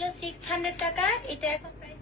600 টাকা। এটা এখন প্রাইস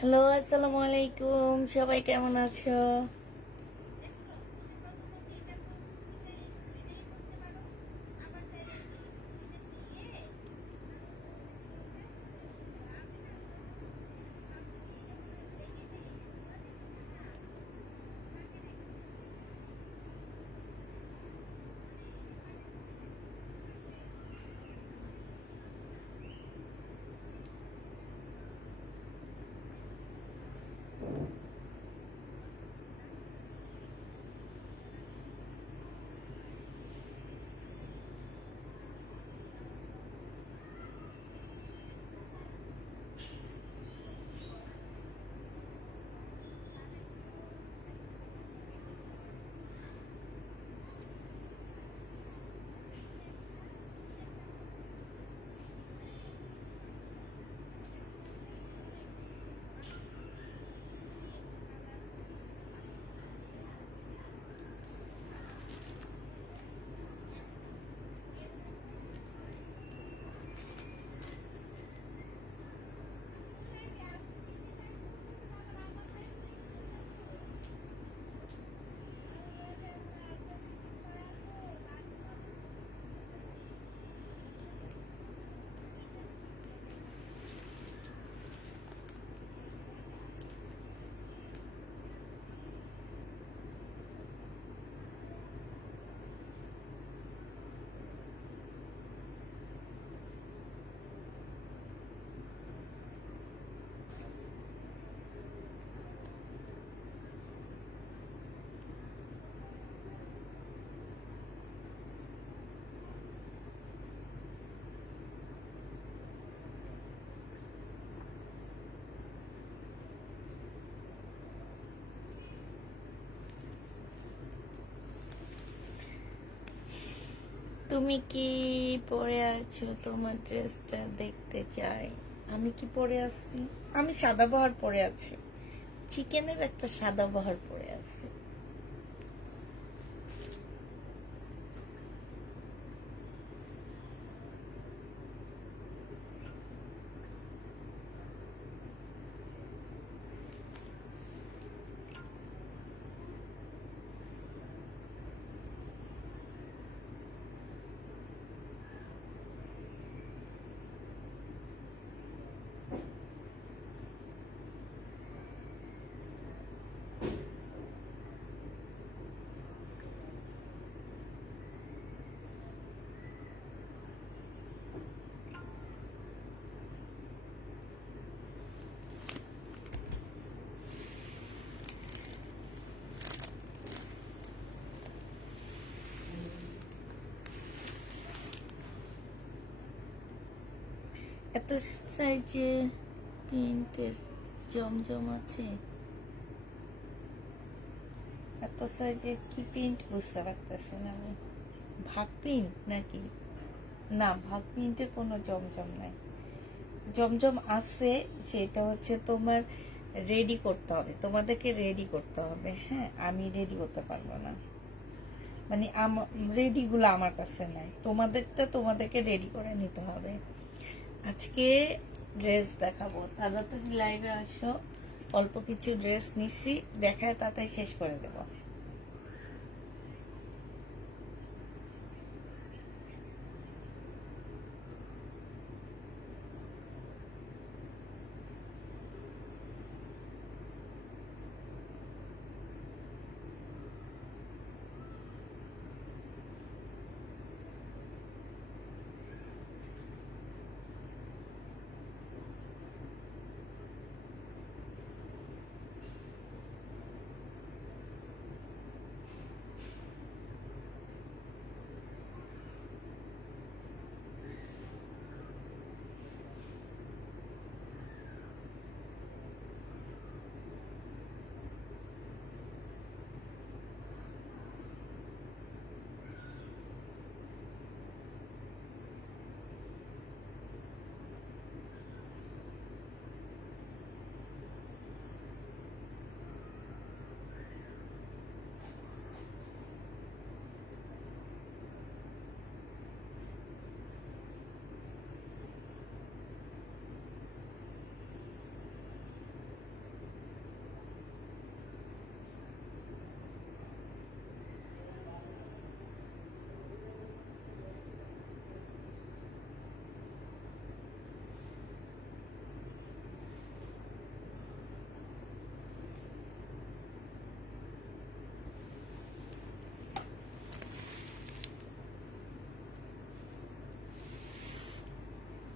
হ্যালো, আসসালামু আলাইকুম। সবাই কেমন আছো? তুমি কি পরে আছো? তোমার ড্রেসটা দেখতে চাই। আমি কি পরে আছি? আমি সাদাবাহার পরে আছি। চিকেনের একটা সাদাবাহার পরে আছি। এত সাইজে প্রিন্টের জমজম আছে, এত সাইজে কি প্রিন্ট বুঝতে পারতেছি না আমি। ভাগ প্রিন্ট নাকি? না, ভাগ প্রিন্টের কোনো জমজম নাই। জমজম আছে, সেটা হচ্ছে তোমার রেডি করতে হবে, তোমাদেরকে রেডি করতে হবে। হ্যাঁ, আমি রেডি করতে পারবো না, মানে রেডি গুলো আমার কাছে নাই, তোমাদেরটা তোমাদেরকে রেডি করে নিতে হবে। আজকে ড্রেস দেখাবো, তাড়াতাড়ি লাইভে আসো। অল্প কিছু ড্রেস নিছি, দেখায় তাড়াতাড়ি শেষ করে দেবো।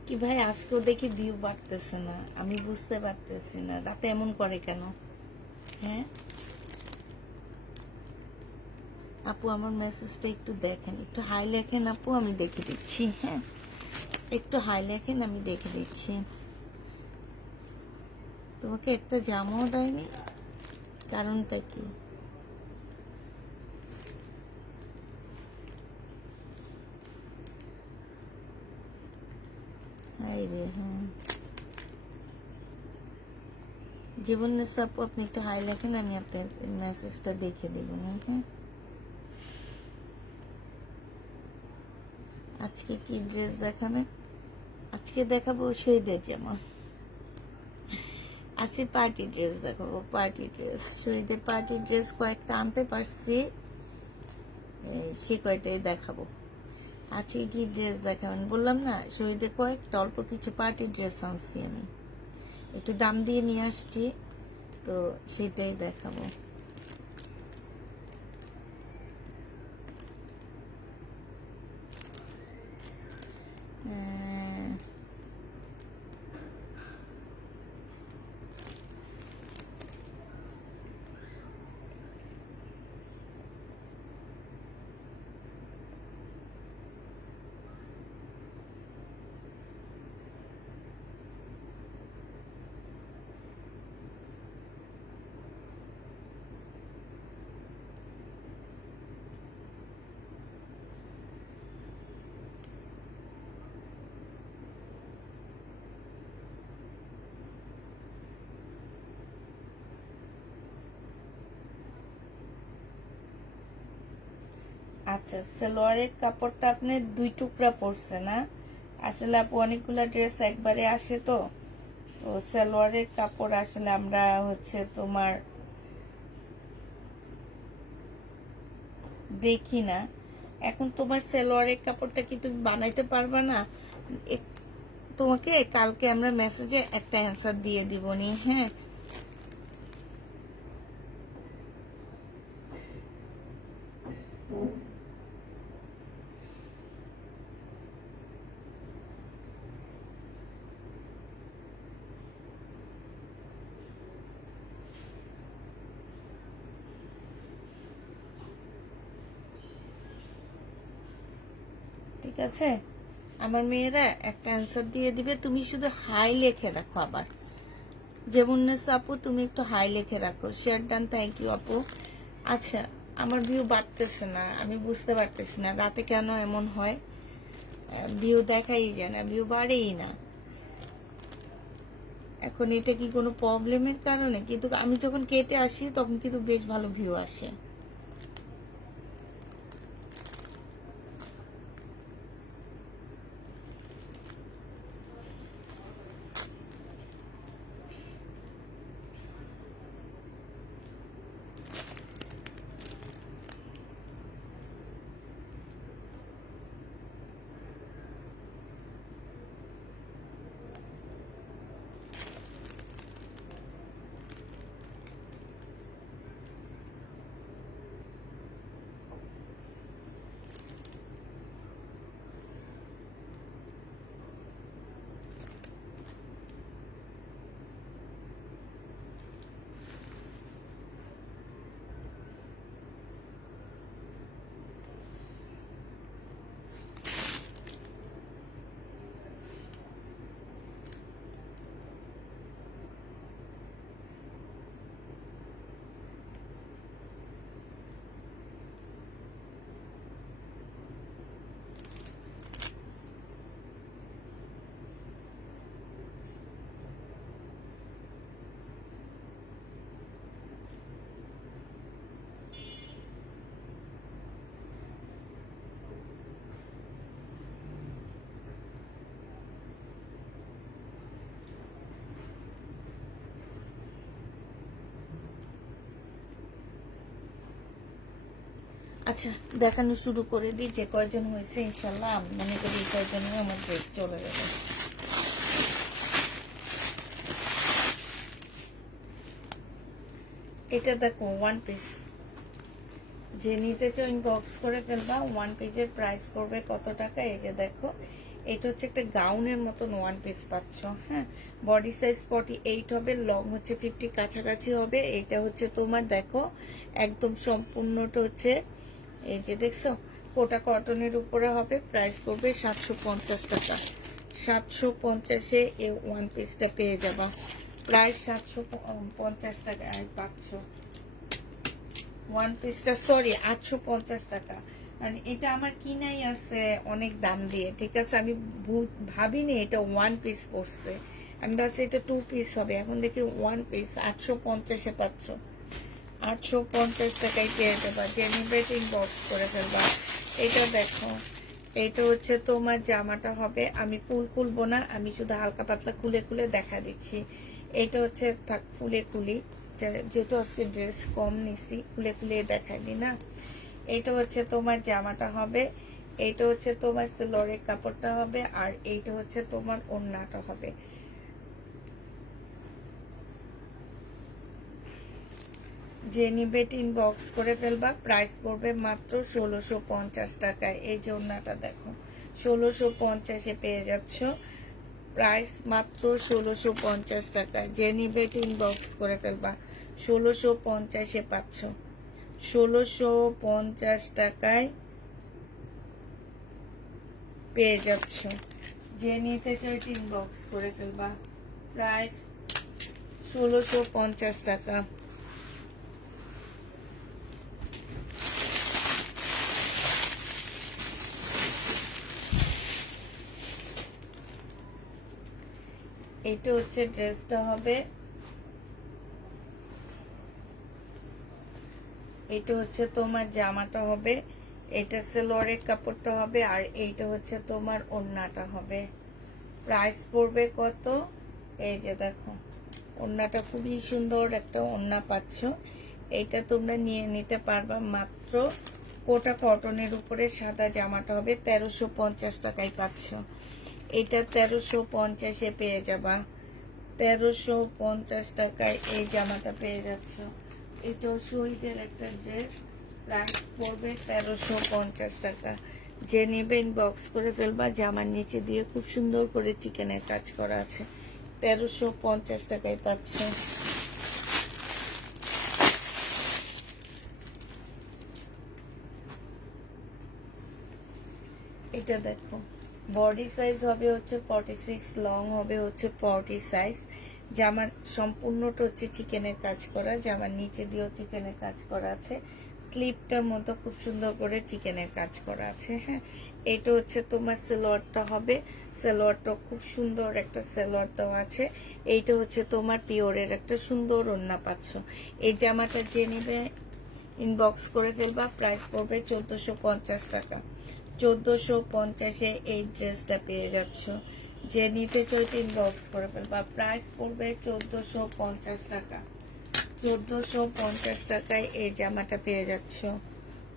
কি ভাই, আজকেও দেখি ভিউ বাড়তেছে না, আমি বুঝতে পারতেছি না রাতে এমন করে কেন। হ্যাঁ আপু, আমার মেসেজটা একটু দেখেন, একটু হাই লেখেন আপু, আমি দেখে দিচ্ছি। হ্যাঁ, একটু হাই লেখেন, আমি দেখে দিচ্ছি। তোমাকে একটা জামাও দেয়নি, কারণটা কি? হাই রে, হ্যাঁ জীবনের সাপু, আপনি একটু হাই লেখেন, আমি আপনার মেসেজটা দেখে দেব না। হ্যাঁ, আজকে কি ড্রেস দেখাবেন? আজকে দেখাবো শহীদের জামা। আজকে পার্টি ড্রেস দেখাবো, পার্টি ড্রেস, শহীদের পার্টি ড্রেস কয়েকটা আনতে পারছি, সে কয়টাই দেখাবো। আজকে কি ড্রেস দেখাবেন বললাম না, শহীদের কয়েকটা অল্প কিছু পার্টি ড্রেস আনছি আমি, একটু দাম দিয়ে নিয়ে আসছি, তো সেটাই দেখাবো। আচ্ছা, সালোয়ারের কাপড়টা আপনি 2 টুকরা পড়ছে না? আসলে আপু অনেকগুলা ড্রেস একবারে আসে, তো তো সালোয়ারের কাপড় আসলে আমরা হচ্ছে তোমার দেখি না। এখন তোমার সালোয়ারের কাপড়টা কি তুমি বানাইতে পারবা না? তোমাকে কালকে আমরা মেসেজে একটা অ্যান্সার দিয়ে দিব নি। হ্যাঁ, ঠিক আছে, আমার মেয়েরা একটা অ্যান্সার দিয়ে দিবে, তুমি শুধু হাই লিখে রাখো। আবার যেমন আপু তুমি একটু হাই লিখে রাখো। শেয়ার ডান, থ্যাংক ইউ আপু। আচ্ছা, আমার ভিউ বাড়তেছে না, আমি বুঝতে পারতেছি না রাতে কেন এমন হয়, ভিউ দেখাই যায় না, ভিউ বাড়েই না। এখন এটা কি কোনো প্রবলেমের কারণে? কিন্তু আমি যখন কেটে আসি তখন কিন্তু বেশ ভালো ভিউ আসে। আচ্ছা, দেখানো শুরু করে দিই। যে কয়জন হয়েছে ইনশাল্লাহ আমি মনে করি এই কয়জনে আমার ড্রেস চলে যাবে। এটা দেখো ওয়ান পিস, যে নিতে চাও ইনবক্স করে ফেলবা। ওয়ান পিসের প্রাইস করবে কত টাকা? এই যে দেখো, এটা হচ্ছে একটা গাউনের মতন ওয়ান পিস পাচ্ছ। হ্যাঁ, বডি সাইজ 48 হবে, লং হচ্ছে 50 কাছাকাছি হবে। এইটা হচ্ছে তোমার দেখো একদম সম্পূর্ণটা হচ্ছে এই যে দেখছো কোটা কটনের উপরে হবে। প্রাইস করবে 750 টাকা। 750-এ এই ওয়ান পিসটা পেয়ে যাবা। প্রায় 750 টাকায় পাচ্ছ ওয়ান পিসটা। সরি, 850 টাকা। আর এটা আমার কিনাই আছে অনেক দাম দিয়ে, ঠিক আছে? আমি ভাবিনি এটা ওয়ান পিস পড়ছে, আমি ভাবছি এটা টু পিস হবে। এখন দেখি ওয়ান পিস 850-এ পাচ্ছ। 850 টাকায় পেয়ে যাবা। যে নিবে ইনবক্স করে ফেলবা। এটা দেখো, এটা হচ্ছে তোমার জামাটা হবে। আমি ফুল খুলবো না, আমি শুধু হালকা পাতলা খুলে খুলে দেখা দিচ্ছি। এটা হচ্ছে থাক ফুলে খুলি, যেহেতু আজকে ড্রেস কম নিছি, খুলে খুলে দেখাই দি না। এটা হচ্ছে তোমার জামাটা হবে, এইটা হচ্ছে তোমার সিলরের কাপড়টা হবে, আর এইটা হচ্ছে তোমার ওড়নাটা হবে। যে নিবে ইনবক্স করে ফেলবা। প্রাইস পড়বে মাত্র 1650 টাকায়। এই যে ওড়নাটা দেখো, 1650-এ পেয়ে যাচ্ছ। প্রাইস মাত্র 1650 টাকায়। যে নিবে ইনবক্স করে ফেলবা। 1650-এ পাচ্ছ। 1650 টাকায় পেয়ে যাচ্ছ। যে নিতে চাই ইনবক্স করে ফেলবা। প্রাইস 1650 টাকা। এটা হচ্ছে ড্রেসটা হবে, এটা হচ্ছে তোমার জামাটা হবে, এটা সেলোয়ারের কাপড়টা হবে, আর এইটা হচ্ছে তোমার ওড়নাটা হবে। প্রাইস পড়বে কত? এই যে দেখো, ওড়নাটা খুবই সুন্দর একটা ওড়না পাচ্ছ। এইটা তোমরা নিয়ে নিতে পারবা মাত্র কোটা কটনের উপরে। সাদা জামাটা হবে 1350 টাকায় পাচ্ছ। এটা 1350-এ পেয়ে যাবা। 1350 টাকায় এই জামাটা পেয়ে যাচ্ছ। এটাও শহীদের একটা ড্রেস। প্রাইস পড়বে 1350 টাকা। যে নেবে ইনবক্স করে ফেলবা। জামার নিচে দিয়ে খুব সুন্দর করে চিকেনের কাজ করা আছে। 1350 টাকায় পাচ্ছ। এটা দেখো, বডি সাইজ হবে হচ্ছে 46, লং হবে হচ্ছে 40 সাইজ। জামার সম্পূর্ণটা হচ্ছে চিকেনের কাজ করা, জামার নিচে দিয়েও চিকেনের কাজ করা আছে, স্লিপটার মতো খুব সুন্দর করে চিকেনের কাজ করা আছে। হ্যাঁ, এটা হচ্ছে তোমার সালোয়ারটা হবে, সালোয়ারটা খুব সুন্দর একটা সালোয়ার দেওয়া আছে। এইটা হচ্ছে তোমার পিওরের একটা সুন্দর ওড়না পাচ্ছ। এই জামাটা যে নেবে ইনবক্স করে ফেলবা, প্রাইস পড়বে 1450 টাকা। 1450-এ এই ড্রেসটা পেয়ে যাচ্ছ। যে নিতে চাইতে ইনবক্স করে ফেলবা, প্রাইস পড়বে 1450 টাকা। 1450 টাকায় এই জামাটা পেয়ে যাচ্ছ,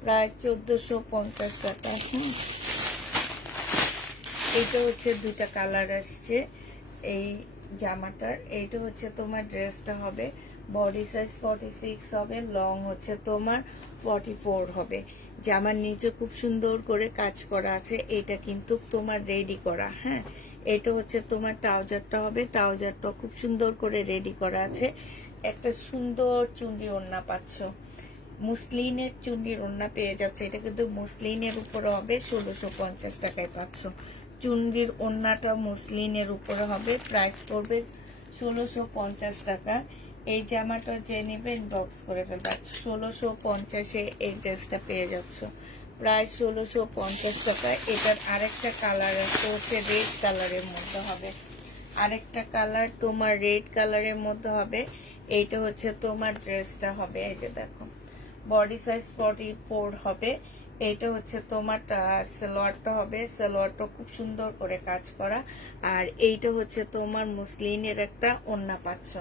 প্রায় 1450 টাকা। এইটা হচ্ছে দুটা কালার আসছে এই জামাটার। এইটা হচ্ছে তোমার ড্রেসটা হবে, বডি সাইজ 46 হবে, লং হচ্ছে তোমার 44 হবে। জামার নিচে খুব সুন্দর করে কাজ করা আছে, এটা কিন্তু তোমার রেডি করা। হ্যাঁ, এটা হচ্ছে তোমার ট্রাউজারটা হবে, ট্রাউজারটা খুব সুন্দর করে রেডি করা আছে। একটা সুন্দর চুন্ডি ওড়না পাচ্ছ, মুসলিনের চুন্ডির ওড়না পেয়ে যাচ্ছে। এটা কিন্তু মুসলিনের উপরে হবে, 1650 টাকায় পাচ্ছ। চুন্ডির ওড়নাটা মুসলিনের উপরে হবে, প্রাইস পড়বে 1650 টাকা। এই জামাটা যে নেবেন বক্স করে ফেলবে, 1650-এ এই ড্রেসটা পেয়ে যাচ্ছ, প্রায় 1650 টাকা। এটার আরেকটা কালার আছে হচ্ছে রেড কালারের মধ্যে হবে, আরেকটা কালার তোমার রেড কালারের মধ্যে হবে। এইটা হচ্ছে তোমার ড্রেসটা হবে, এই যে দেখো বডি সাইজ 44 হবে। এইটা হচ্ছে তোমার সালোয়ারটা হবে, সালোয়ারটা খুব সুন্দর করে কাজ করা। আর এইটা হচ্ছে তোমার মুসলিনের একটা ওড়না পাচ্ছ,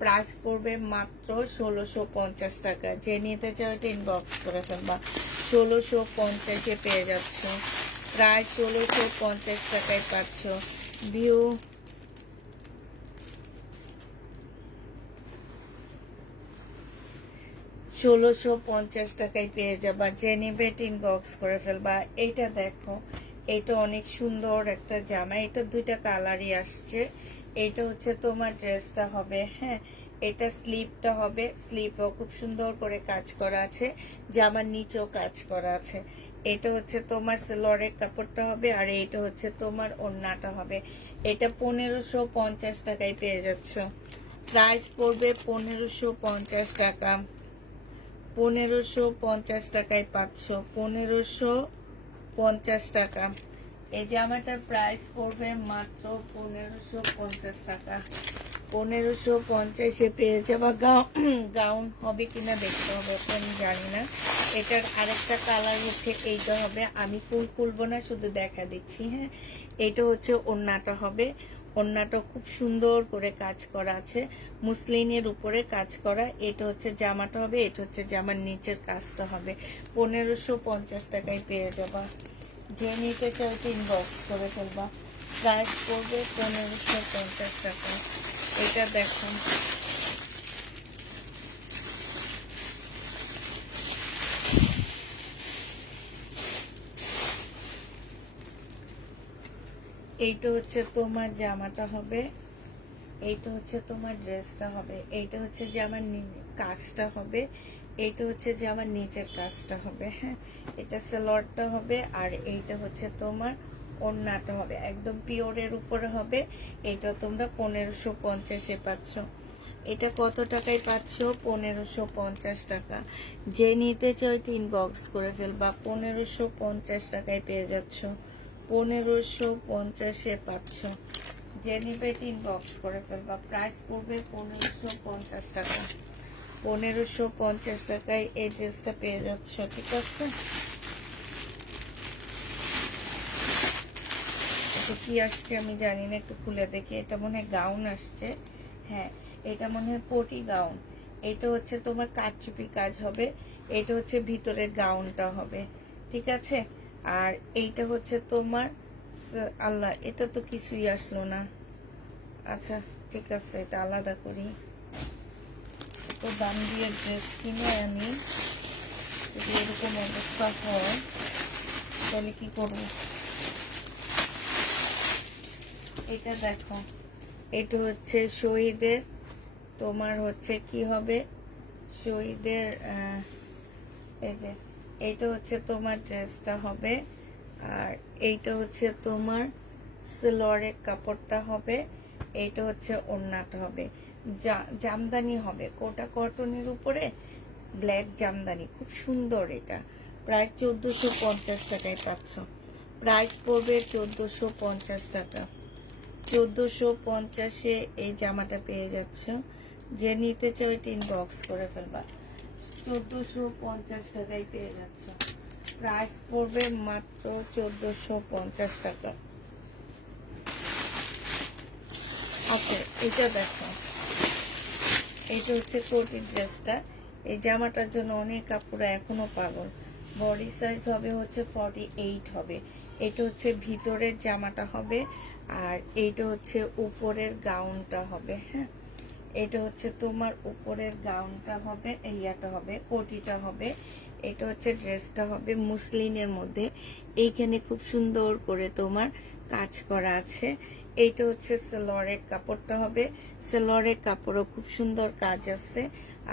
প্রাইস পড়বে মাত্র 1650 টাকা। যে নিতে চাও এটা ইনবক্স করে ফেলবা, 1650-এ পেয়ে যাচ্ছ, প্রায় 1650 টাকায় পাচ্ছ। ভিউ 1650 টাকায় পেয়ে যাবা, যে নেবে ইনবক্স করে ফেলবা। এইটা দেখো, এটা অনেক সুন্দর একটা জামা, এটা দুইটা কালারই আসছে। এইটা হচ্ছে তোমার ড্রেসটা হবে। হ্যাঁ, এটা স্লিপটা হবে, স্লিপও খুব সুন্দর করে কাজ করা আছে, জামার নিচেও কাজ করা আছে। এটা হচ্ছে তোমার সালোয়ারের কাপড়টা হবে, আর এইটা হচ্ছে তোমার ওড়নাটা হবে। এটা 1550 টাকায় পেয়ে যাচ্ছ, প্রাইস পড়বে 1550 টাকা। 1550 টাকায় পাচ্ছ, 1550 টাকা। এই জামাটার প্রাইস পড়বে মাত্র 1550 টাকা। 1550-এ পেয়ে যাবা। গাউন হবে কিনা দেখতে হবে, আমি জানি না। এটার আরেকটা কালার হচ্ছে এইটা হবে, আমি ফুল খুলবো না, শুধু দেখা দিচ্ছি। হ্যাঁ, এটা হচ্ছে ওড়নাটা হবে, ওড়নাটা খুব সুন্দর করে কাজ করা আছে, মুসলিনের উপরে কাজ করা। এটা হচ্ছে জামাটা হবে, এটা হচ্ছে জামার নিচের কাজটা হবে। 1550 টাকায় পেয়ে যাবা। যে নিতে চাও ইনবক্স করে ফেলবা, প্রাইস পড়বে 1550 টাকা। এটা দেখুন, এইটা হচ্ছে তোমার জামাটা হবে, এইটা হচ্ছে তোমার ড্রেসটা হবে, এইটা হচ্ছে জামার কাজটা হবে, এইটা হচ্ছে জামার নিচের কাজটা হবে। হ্যাঁ, এটা সালোয়ারটা হবে, আর এইটা হচ্ছে তোমার ওড়নাটা হবে, একদম পিওরের উপরে হবে। এটা তোমরা 1550-এ পাচ্ছ। এটা কত টাকায় পাচ্ছ? 1550 টাকা। যে নিতে চাও এটা ইনবক্স করে ফেলবা, 1550 টাকায় পেয়ে যাচ্ছ, 1550-এ পাচ্ছ। যে নিবে ইনবক্স করে ফেলবা, প্রাইস পড়বে 1550 টাকা। 1550 টাকায় এই ড্রেসটা পেয়ে যাচ্ছ, ঠিক আছে। এটা কি আসছে আমি জানি না, একটু খুলে দেখি। এটা মনে হয় গাউন আসছে, হ্যাঁ এটা মনে হয় পটি গাউন। এটা হচ্ছে তোমার কারচুপি কাজ হবে, এটা হচ্ছে ভিতরের গাউনটা হবে, ঠিক আছে। আর এইটা হচ্ছে তোমার আল্লাহ, এটা তো কিছুই আসলো না। আচ্ছা ঠিক আছে, এটা আলাদা করি। তো দাম দিয়ে ড্রেস কিনে আনি, যদি এরকম অবস্থা হয় তাহলে কি করবো। এটা দেখো, এটা হচ্ছে শহীদের, তোমার হচ্ছে কি হবে শহীদের, এই যে এইটা হচ্ছে তোমার ড্রেসটা হবে, আর এইটা হচ্ছে তোমার সিলরের কাপড়টা হবে, এইটা হচ্ছে ওড়নাটা হবে, জামদানি হবে, কোটা কটনের উপরে ব্ল্যাক জামদানি, খুব সুন্দর। এটা প্রায় 1450 টাকায় পাচ্ছ। প্রাইস পড়বে 1450 টাকা। 1450-এ এই জামাটা পেয়ে যাচ্ছ। যে নিতে চাও এটা ইনবক্স করে ফেলবা। 1450 টাকায় পেয়ে যাচ্ছ। প্রাইস পড়বে মাত্র 1450 টাকা। আচ্ছা, এটা দেখো, এটা হচ্ছে কোটি ড্রেসটা। এই জামাটার জন্য অনেক কাপড়া এখনো পাগল। বডি সাইজ হবে হচ্ছে 48 হবে। এটা হচ্ছে ভিতরের জামাটা হবে, আর এইটা হচ্ছে উপরের গাউনটা হবে। হ্যাঁ, এটা হচ্ছে তোমার উপরের গাউনটা হবে, ইয়াটা হবে, কোটিটা হবে। এটা হচ্ছে ড্রেসটা হবে মুসলিনের মধ্যে। এইখানে খুব সুন্দর করে তোমার কাজ করা আছে। এইটা হচ্ছে সেলরের কাপড়টা হবে, সেলরের কাপড়ও খুব সুন্দর কাজ আছে।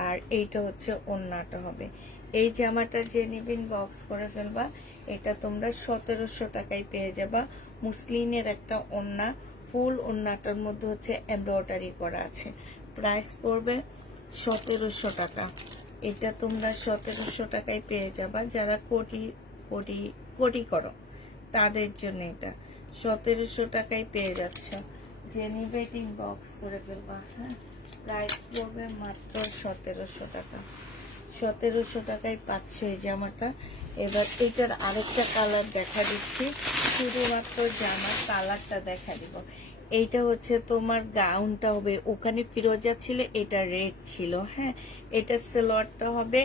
আর এইটা হচ্ছে ওড়নাটা হবে। এই জামাটা যে নিবেন বক্স করে ফেলবা। এটা তোমরা 1700 টাকায় পেয়ে যাবা। মুসলিনের একটা ওড়না, ফুল ওড়নাটার মধ্যে হচ্ছে এমব্রয়ডারি করা আছে। প্রাইস পড়বে 1700 টাকা। এটা তোমরা 1700 টাকায় পেয়ে যাবা। যারা কোটি কোটি কোটি করো তাদের জন্য এটা 1700 টাকায় পেয়ে যাচ্ছ। যে নিবে বক্স করে ফেলবা। হ্যাঁ, প্রাইস পড়বে মাত্র 1700 টাকা। 1700 টাকায় পাচ্ছ এই জামাটা। এবার এটার আরেকটা কালার দেখা দিচ্ছি, শুধুমাত্র জামার কালারটা দেখা দিব। এইটা হচ্ছে তোমার গাউনটা হবে, ওখানে ফিরোজা ছিল, এটা রেড ছিল। হ্যাঁ, এটা সালোয়ারটা হবে,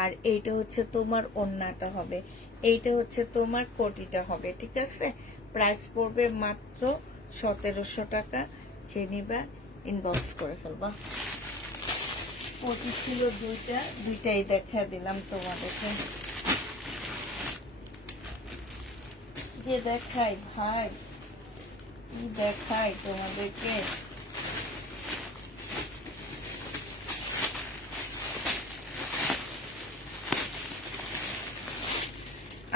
আর এইটা হচ্ছে তোমার ওড়নাটা হবে, এইটা হচ্ছে তোমার কোটিটা হবে। ঠিক আছে, প্রাইস পড়বে মাত্র 1700 টাকা। যে নিবা ইনবক্স করে ফেলবা। কোটি ছিল দুইটাই দেখা দিলাম তোমাদেরকে। যে দেখাই ভাই, কি দেখাই তোমাদেরকে।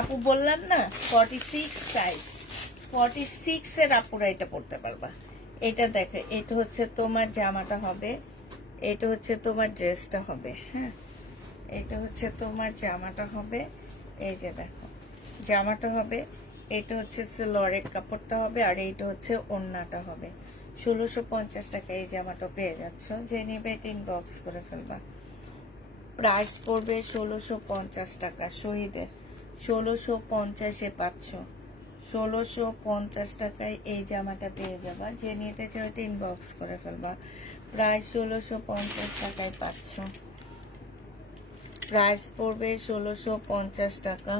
আপু বললাম না 46 সাইজ, 46 এর আপুরা এটা পড়তে পারবা। এটা দেখো, এটা হচ্ছে তোমার জামাটা হবে, এটা হচ্ছে তোমার ড্রেসটা হবে। হ্যাঁ, এটা হচ্ছে তোমার জামাটা হবে। এই যে দেখো, জামাটা হবে, এটা হচ্ছে সিলরের কাপড়টা হবে, আর এইটা হচ্ছে ওড়নাটা হবে। 1650 টাকা এই জামাটা পেয়ে যাচ্ছ। যে নিবে এটা ইনবক্স করে ফেলবা। প্রাইস পড়বে 1650 টাকা। শহীদের 1650-এ পাচ্ছ। 1650 টাকায় এই জামাটা পেয়ে যাবা। যে নিতে চাও এটা ইনবক্স করে ফেলবা। প্রায় 1650 টাকায় পাচ্ছ। প্রাইস পড়বে 1650 টাকা।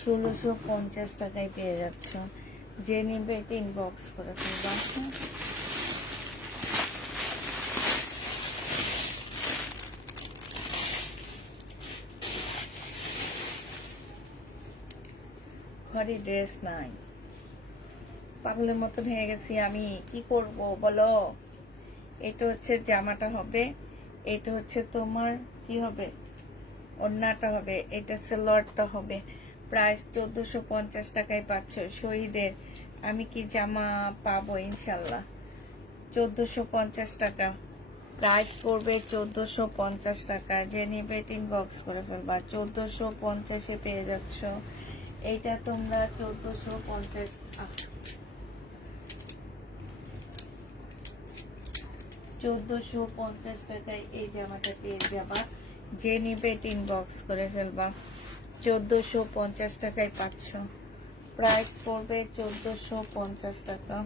$1650 টাকায় পেয়ে যাচ্ছ। যে নিবে এটা ইনবক্স করে ফেলবা। ঘরে ড্রেস নাই, পাগলের মতন হয়ে গেছি আমি, কি করব বলো। এটা হচ্ছে জামাটা হবে, এটা হচ্ছে তোমার কি হবে, ওড়নাটা হবে, এটা সালোয়ারটা হবে। প্রাইস 1450 টাকায় পাচ্ছ। শহীদের আমি কি জামা পাবো ইনশাল্লাহ। 1450 টাকা প্রাইস পড়বে। 1450 টাকা। যে নিবে ইনবক্স করে ফেলবা। 1450-এ পেয়ে যাচ্ছ। এইটা তোমরা 1450 1450 টাকায় এই জামাটা পেয়ে যাবা। যে নিবে ইনবক্স করে ফেলবা। 1450 টাকায় পাচ্ছ। প্রাইস পড়বে 1450 টাকা।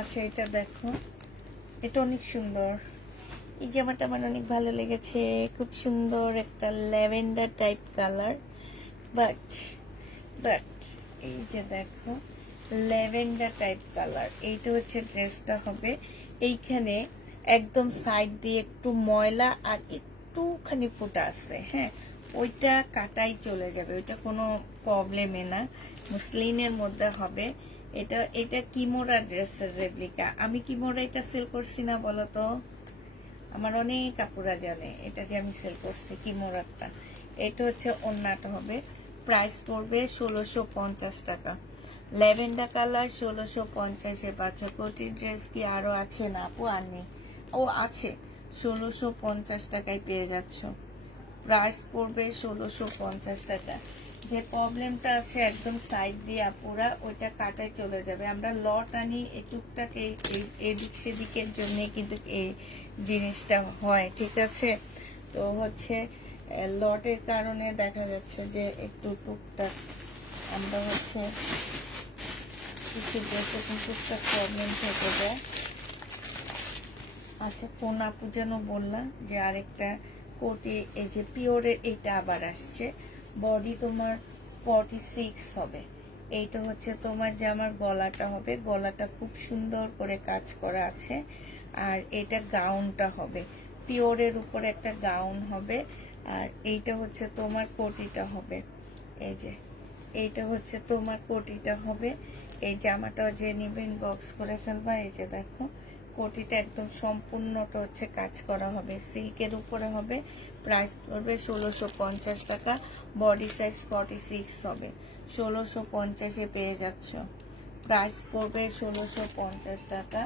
আচ্ছা, এটা দেখো, এটা অনেক সুন্দর। এই জামাটা আমার অনেক ভালো লেগেছে। খুব সুন্দর একটা ল্যাভেন্ডার টাইপ কালার, বাট এই যে দেখো, ল্যাভেন্ডার টাইপ কালার। এইটা হচ্ছে ড্রেসটা হবে। এইখানে একদম সাইড দিয়ে একটু ময়লা আর একটুখানি ফুটা আছে। হ্যাঁ, ওইটা কাটাই চলে যাবে, ওইটা কোনো প্রবলেমে না। মুসলিনের মধ্যে হবে। এটা এটা কিমোরা ড্রেসের রেপ্লিকা। আমি কিমোরা এটা সেল করছি না বলো তো? আমার অনেক কাপড়া জানে এটা যে আমি সেল করছি কিমোরাটা। এটা হচ্ছে ওন্নাটা হবে, প্রাইস পড়বে 1650 টাকা। ল্যাভেন্ডার কালার 1650-এ পাচ্ছ। কোটি ড্রেস কি আরো আছে না আপু? আর নেই, ও আছে। 1650 টাকায় পেয়ে যাচ্ছ। প্রাইস পড়বে 1650 টাকা। যে প্রবলেমটা আছে একদম সাইড দিয়ে আপুরা ওইটা কাটায় চলে যাবে। আমরা লট আনি এই টুকটাক এদিক সেদিকের জন্য কিন্তু এই জিনিসটা হয়, ঠিক আছে? তো হচ্ছে লটের কারণে দেখা যাচ্ছে যে একটু টুকটাক আমরা হচ্ছে কিছু ড্রেসে টুকটাক প্রবলেম থেকে যায়। আচ্ছা, কোন আপু যেন বললাম যে আরেকটা কোটি, এই যে পিওরের এইটা আবার আসছে। বডি তোমার 46 হবে। এইটা হচ্ছে তোমার জামার গলাটা হবে, গলাটা খুব সুন্দর করে কাজ করা আছে। আর এটা গাউনটা হবে, পিওরের উপরে একটা গাউন হবে। আর এইটা হচ্ছে তোমার কোটিটা হবে। এই যে এইটা হচ্ছে তোমার কোটিটা হবে। এই জামাটা যে নিবেন বক্স করে ফেলবা। এই যে দেখো কোটিটা একদম সম্পূর্ণটা হচ্ছে কাজ করা হবে, সিল্কের উপরে হবে। প্রাইস পড়বে 1650 টাকা। বডি সাইজ 46 হবে। 1650-এ পেয়ে যাচ্ছ। প্রাইস পড়বে 1650 টাকা।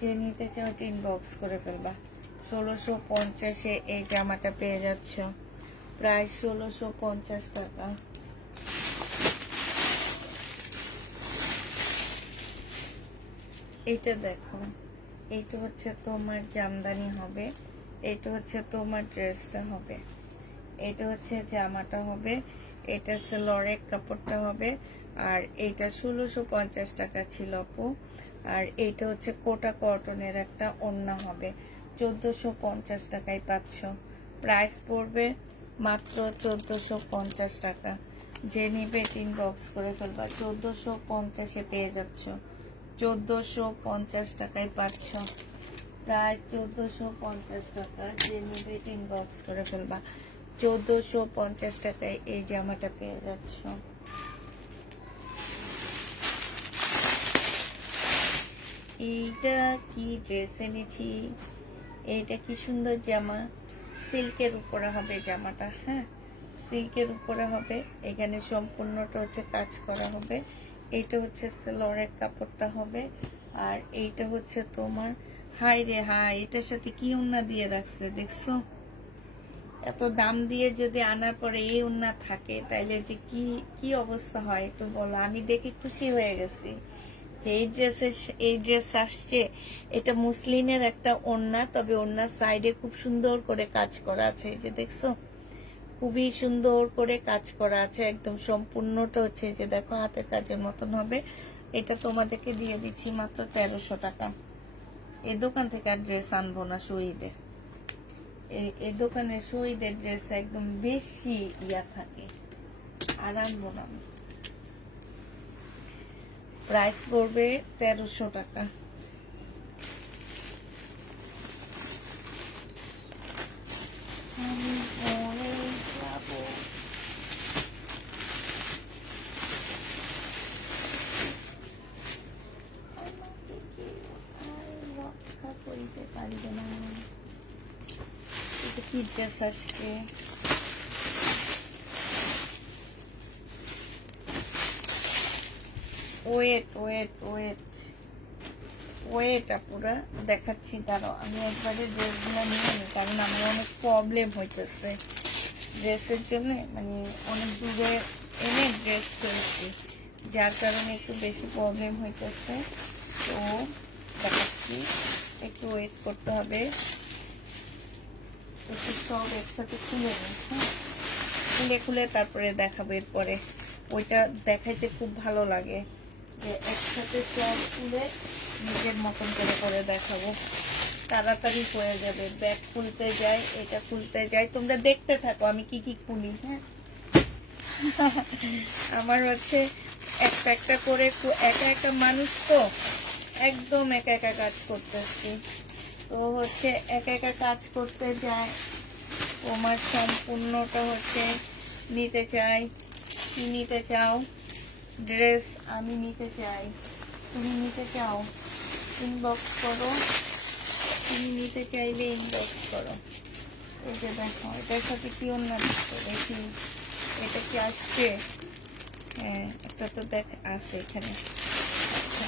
যে নিতে চাও ইনবক্স করে ফেলবা। 1650-এ এই জামাটা পেয়ে যাচ্ছ। প্রাইস 1650 টাকা। এইটা দেখো, এইটা হচ্ছে তোমার জামদানি হবে। এটা হচ্ছে তোমার ড্রেসটা হবে। এটা হচ্ছে জামাটা হবে। এটা লরেক কাপড়টা হবে। আর এইটা 1650 টাকা ছিল আপু। আর এইটা হচ্ছে কোটা কটনের একটা ওড়না হবে। 1450 টাকায় পাচ্ছ। প্রাইস পড়বে মাত্র 1450 টাকা। যে নিবে ইনবক্স করে ফেলবা। 1450-এ পেয়ে যাচ্ছ। 1450 টাকায় পাচ্ছ। প্রায় 1450 টাকা। যে নিবে ইনবক্স করে ফেলবা। 1450 টাকায় এই জামাটা পেয়ে যাচ্ছ। এইটা কি ড্রেস এনেছি, এইটা কি সুন্দর জামা। সিল্কের উপরে হবে জামাটা, হ্যাঁ সিল্কের উপরে হবে। এখানে সম্পূর্ণটা হচ্ছে কাজ করা হবে। এইটা হচ্ছে সেলরের কাপড়টা হবে। আর এইটা হচ্ছে তোমার, হাই রে হাই, এটার সাথে কি ওড়না দিয়ে রাখছে দেখছো? এত দাম দিয়ে যদি আনার পরে এই ওড়না থাকে তাইলে যে কি কি অবস্থা হয় একটু বলো। আমি দেখে খুশি হয়ে গেছি যে এই ড্রেস আসছে। এটা মুসলিনের একটা ওড়না, তবে ওড়নার সাইডে খুব সুন্দর করে কাজ করা আছে। এই যে দেখছো খুবই সুন্দর করে কাজ করা আছে, একদম সম্পূর্ণটা হচ্ছে যে দেখো হাতের কাজের মতন হবে। এটা তোমাদেরকে দিয়ে দিচ্ছি মাত্র 1300 টাকা। এই দোকান থেকে আর ড্রেস আনবো না শহীদের। এই দোকানে শহীদের ড্রেস একদম বেশি ইয়া থাকে, আর আনবো না। প্রাইস পড়বে 1300 টাকা। আমি পরে যাবো। আমাকে কেউ আর রক্ষা করিতে পারিবে না। এটা কি ড্রেস আসছে? ওয়েট ওয়েট ওয়েট ওয়েট আপুরা দেখাচ্ছি, দাঁড়াও আমি একবারে ড্রেসগুলো নিয়ে নিই, কারণ আমার অনেক প্রবলেম হইতেছে ড্রেসের জন্য। মানে অনেক দূরে এনে ড্রেস করেছি, যার কারণে একটু বেশি প্রবলেম হইতেছে। তো দেখাচ্ছি, একটু ওয়েট করতে হবে। একটু সব একসাথে খুলে নিই, হ্যাঁ খুলে খুলে তারপরে দেখাবো। এরপরে ওইটা দেখাইতে খুব ভালো লাগে যে একসাথে সব খুলে নিজের মতন করে করে দেখাবো, তাড়াতাড়ি হয়ে যাবে। ব্যাগ খুলতে যাই, এটা খুলতে যাই, তোমরা দেখতে থাকো আমি কি কি খুলি। হ্যাঁ আমার হচ্ছে একটা একটা করে একা একা মানুষ, তো একদম একা একা কাজ করতেছি। তো হচ্ছে একা একা কাজ করতে যায়, তোমার সম্পূর্ণটা হচ্ছে নিতে চাই। কি নিতে চাও? ড্রেস আমি নিতে চাই। তুমি নিতে চাও ইনবক্স করো, তুমি নিতে চাইলে ইনবক্স করো। এই যে দেখো এটার সাথে কি অন্য দিচ্ছে দেখি, এটা কি আসছে? হ্যাঁ একটা তো দেখ আছে এখানে। আচ্ছা,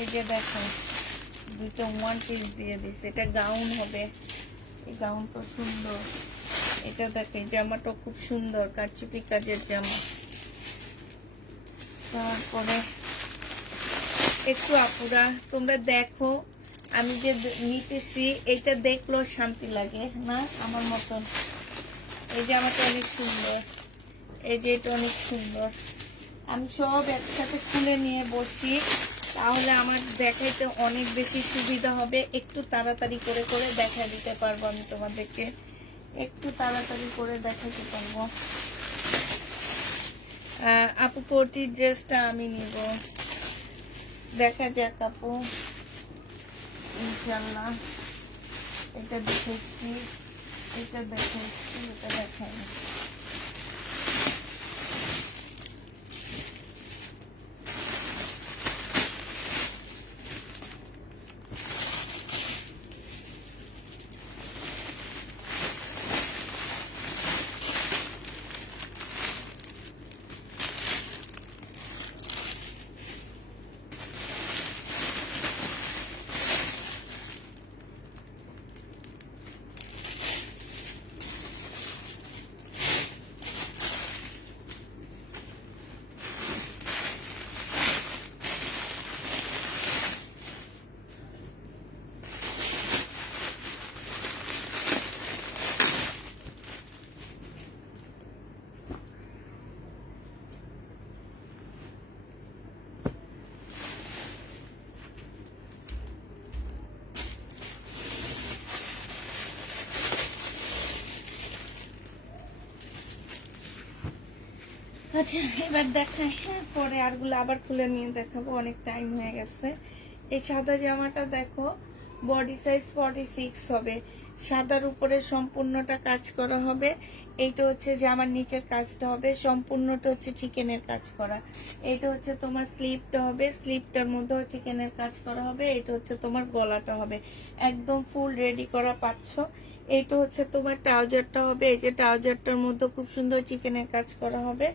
এই যে দেখো দুটো ওয়ান পিস দিয়ে দিচ্ছে, এটা গাউন হবে। এই গাউনটা সুন্দর, এটা দেখো এই জামাটা খুব সুন্দর কারচুপি কাজের জামা। তারপরে একটু আপুরা তোমরা দেখো, আমি যে নিতেছি এটা দেখলো শান্তি লাগে না আমার মতন। এই জামাটা অনেক সুন্দর, এই যে এটা অনেক সুন্দর। আমি সব একসাথে খুলে নিয়ে বসি, তাহলে আমার দেখাইতে অনেক বেশি সুবিধা হবে। একটু তাড়াতাড়ি করে করে দেখা দিতে পারবো আমি তোমাদেরকে, একটু তাড়াতাড়ি করে দেখাতে পারবো। আপু কোটি ড্রেসটা আমি নিব, দেখা যাক আপু ইনশাল্লাহ। এটা দেখেছি, এটা দেখেছি, এটা দেখাই। আচ্ছা এবার দেখাই, হ্যাঁ পরে আরগুলো আবার খুলে নিয়ে দেখাবো, অনেক টাইম হয়ে গেছে। এই সাদা জামাটা দেখো বডি সাইজ 46 হবে, সাদার উপরে সম্পূর্ণটা কাজ করা হবে। এইটা হচ্ছে জামার নিচের কাজটা হবে, সম্পূর্ণটা হচ্ছে চিকেনের কাজ করা। এইটা হচ্ছে তোমার স্লিপটা হবে, স্লিপটার মধ্যে চিকেনের কাজ করা হবে। এটা হচ্ছে তোমার গলাটা হবে, একদম ফুল রেডি করা পাচ্ছ। এইটা হচ্ছে তোমার ট্রাউজারটা হবে, এই যে ট্রাউজারটার মধ্যে খুব সুন্দর চিকেনের কাজ করা হবে।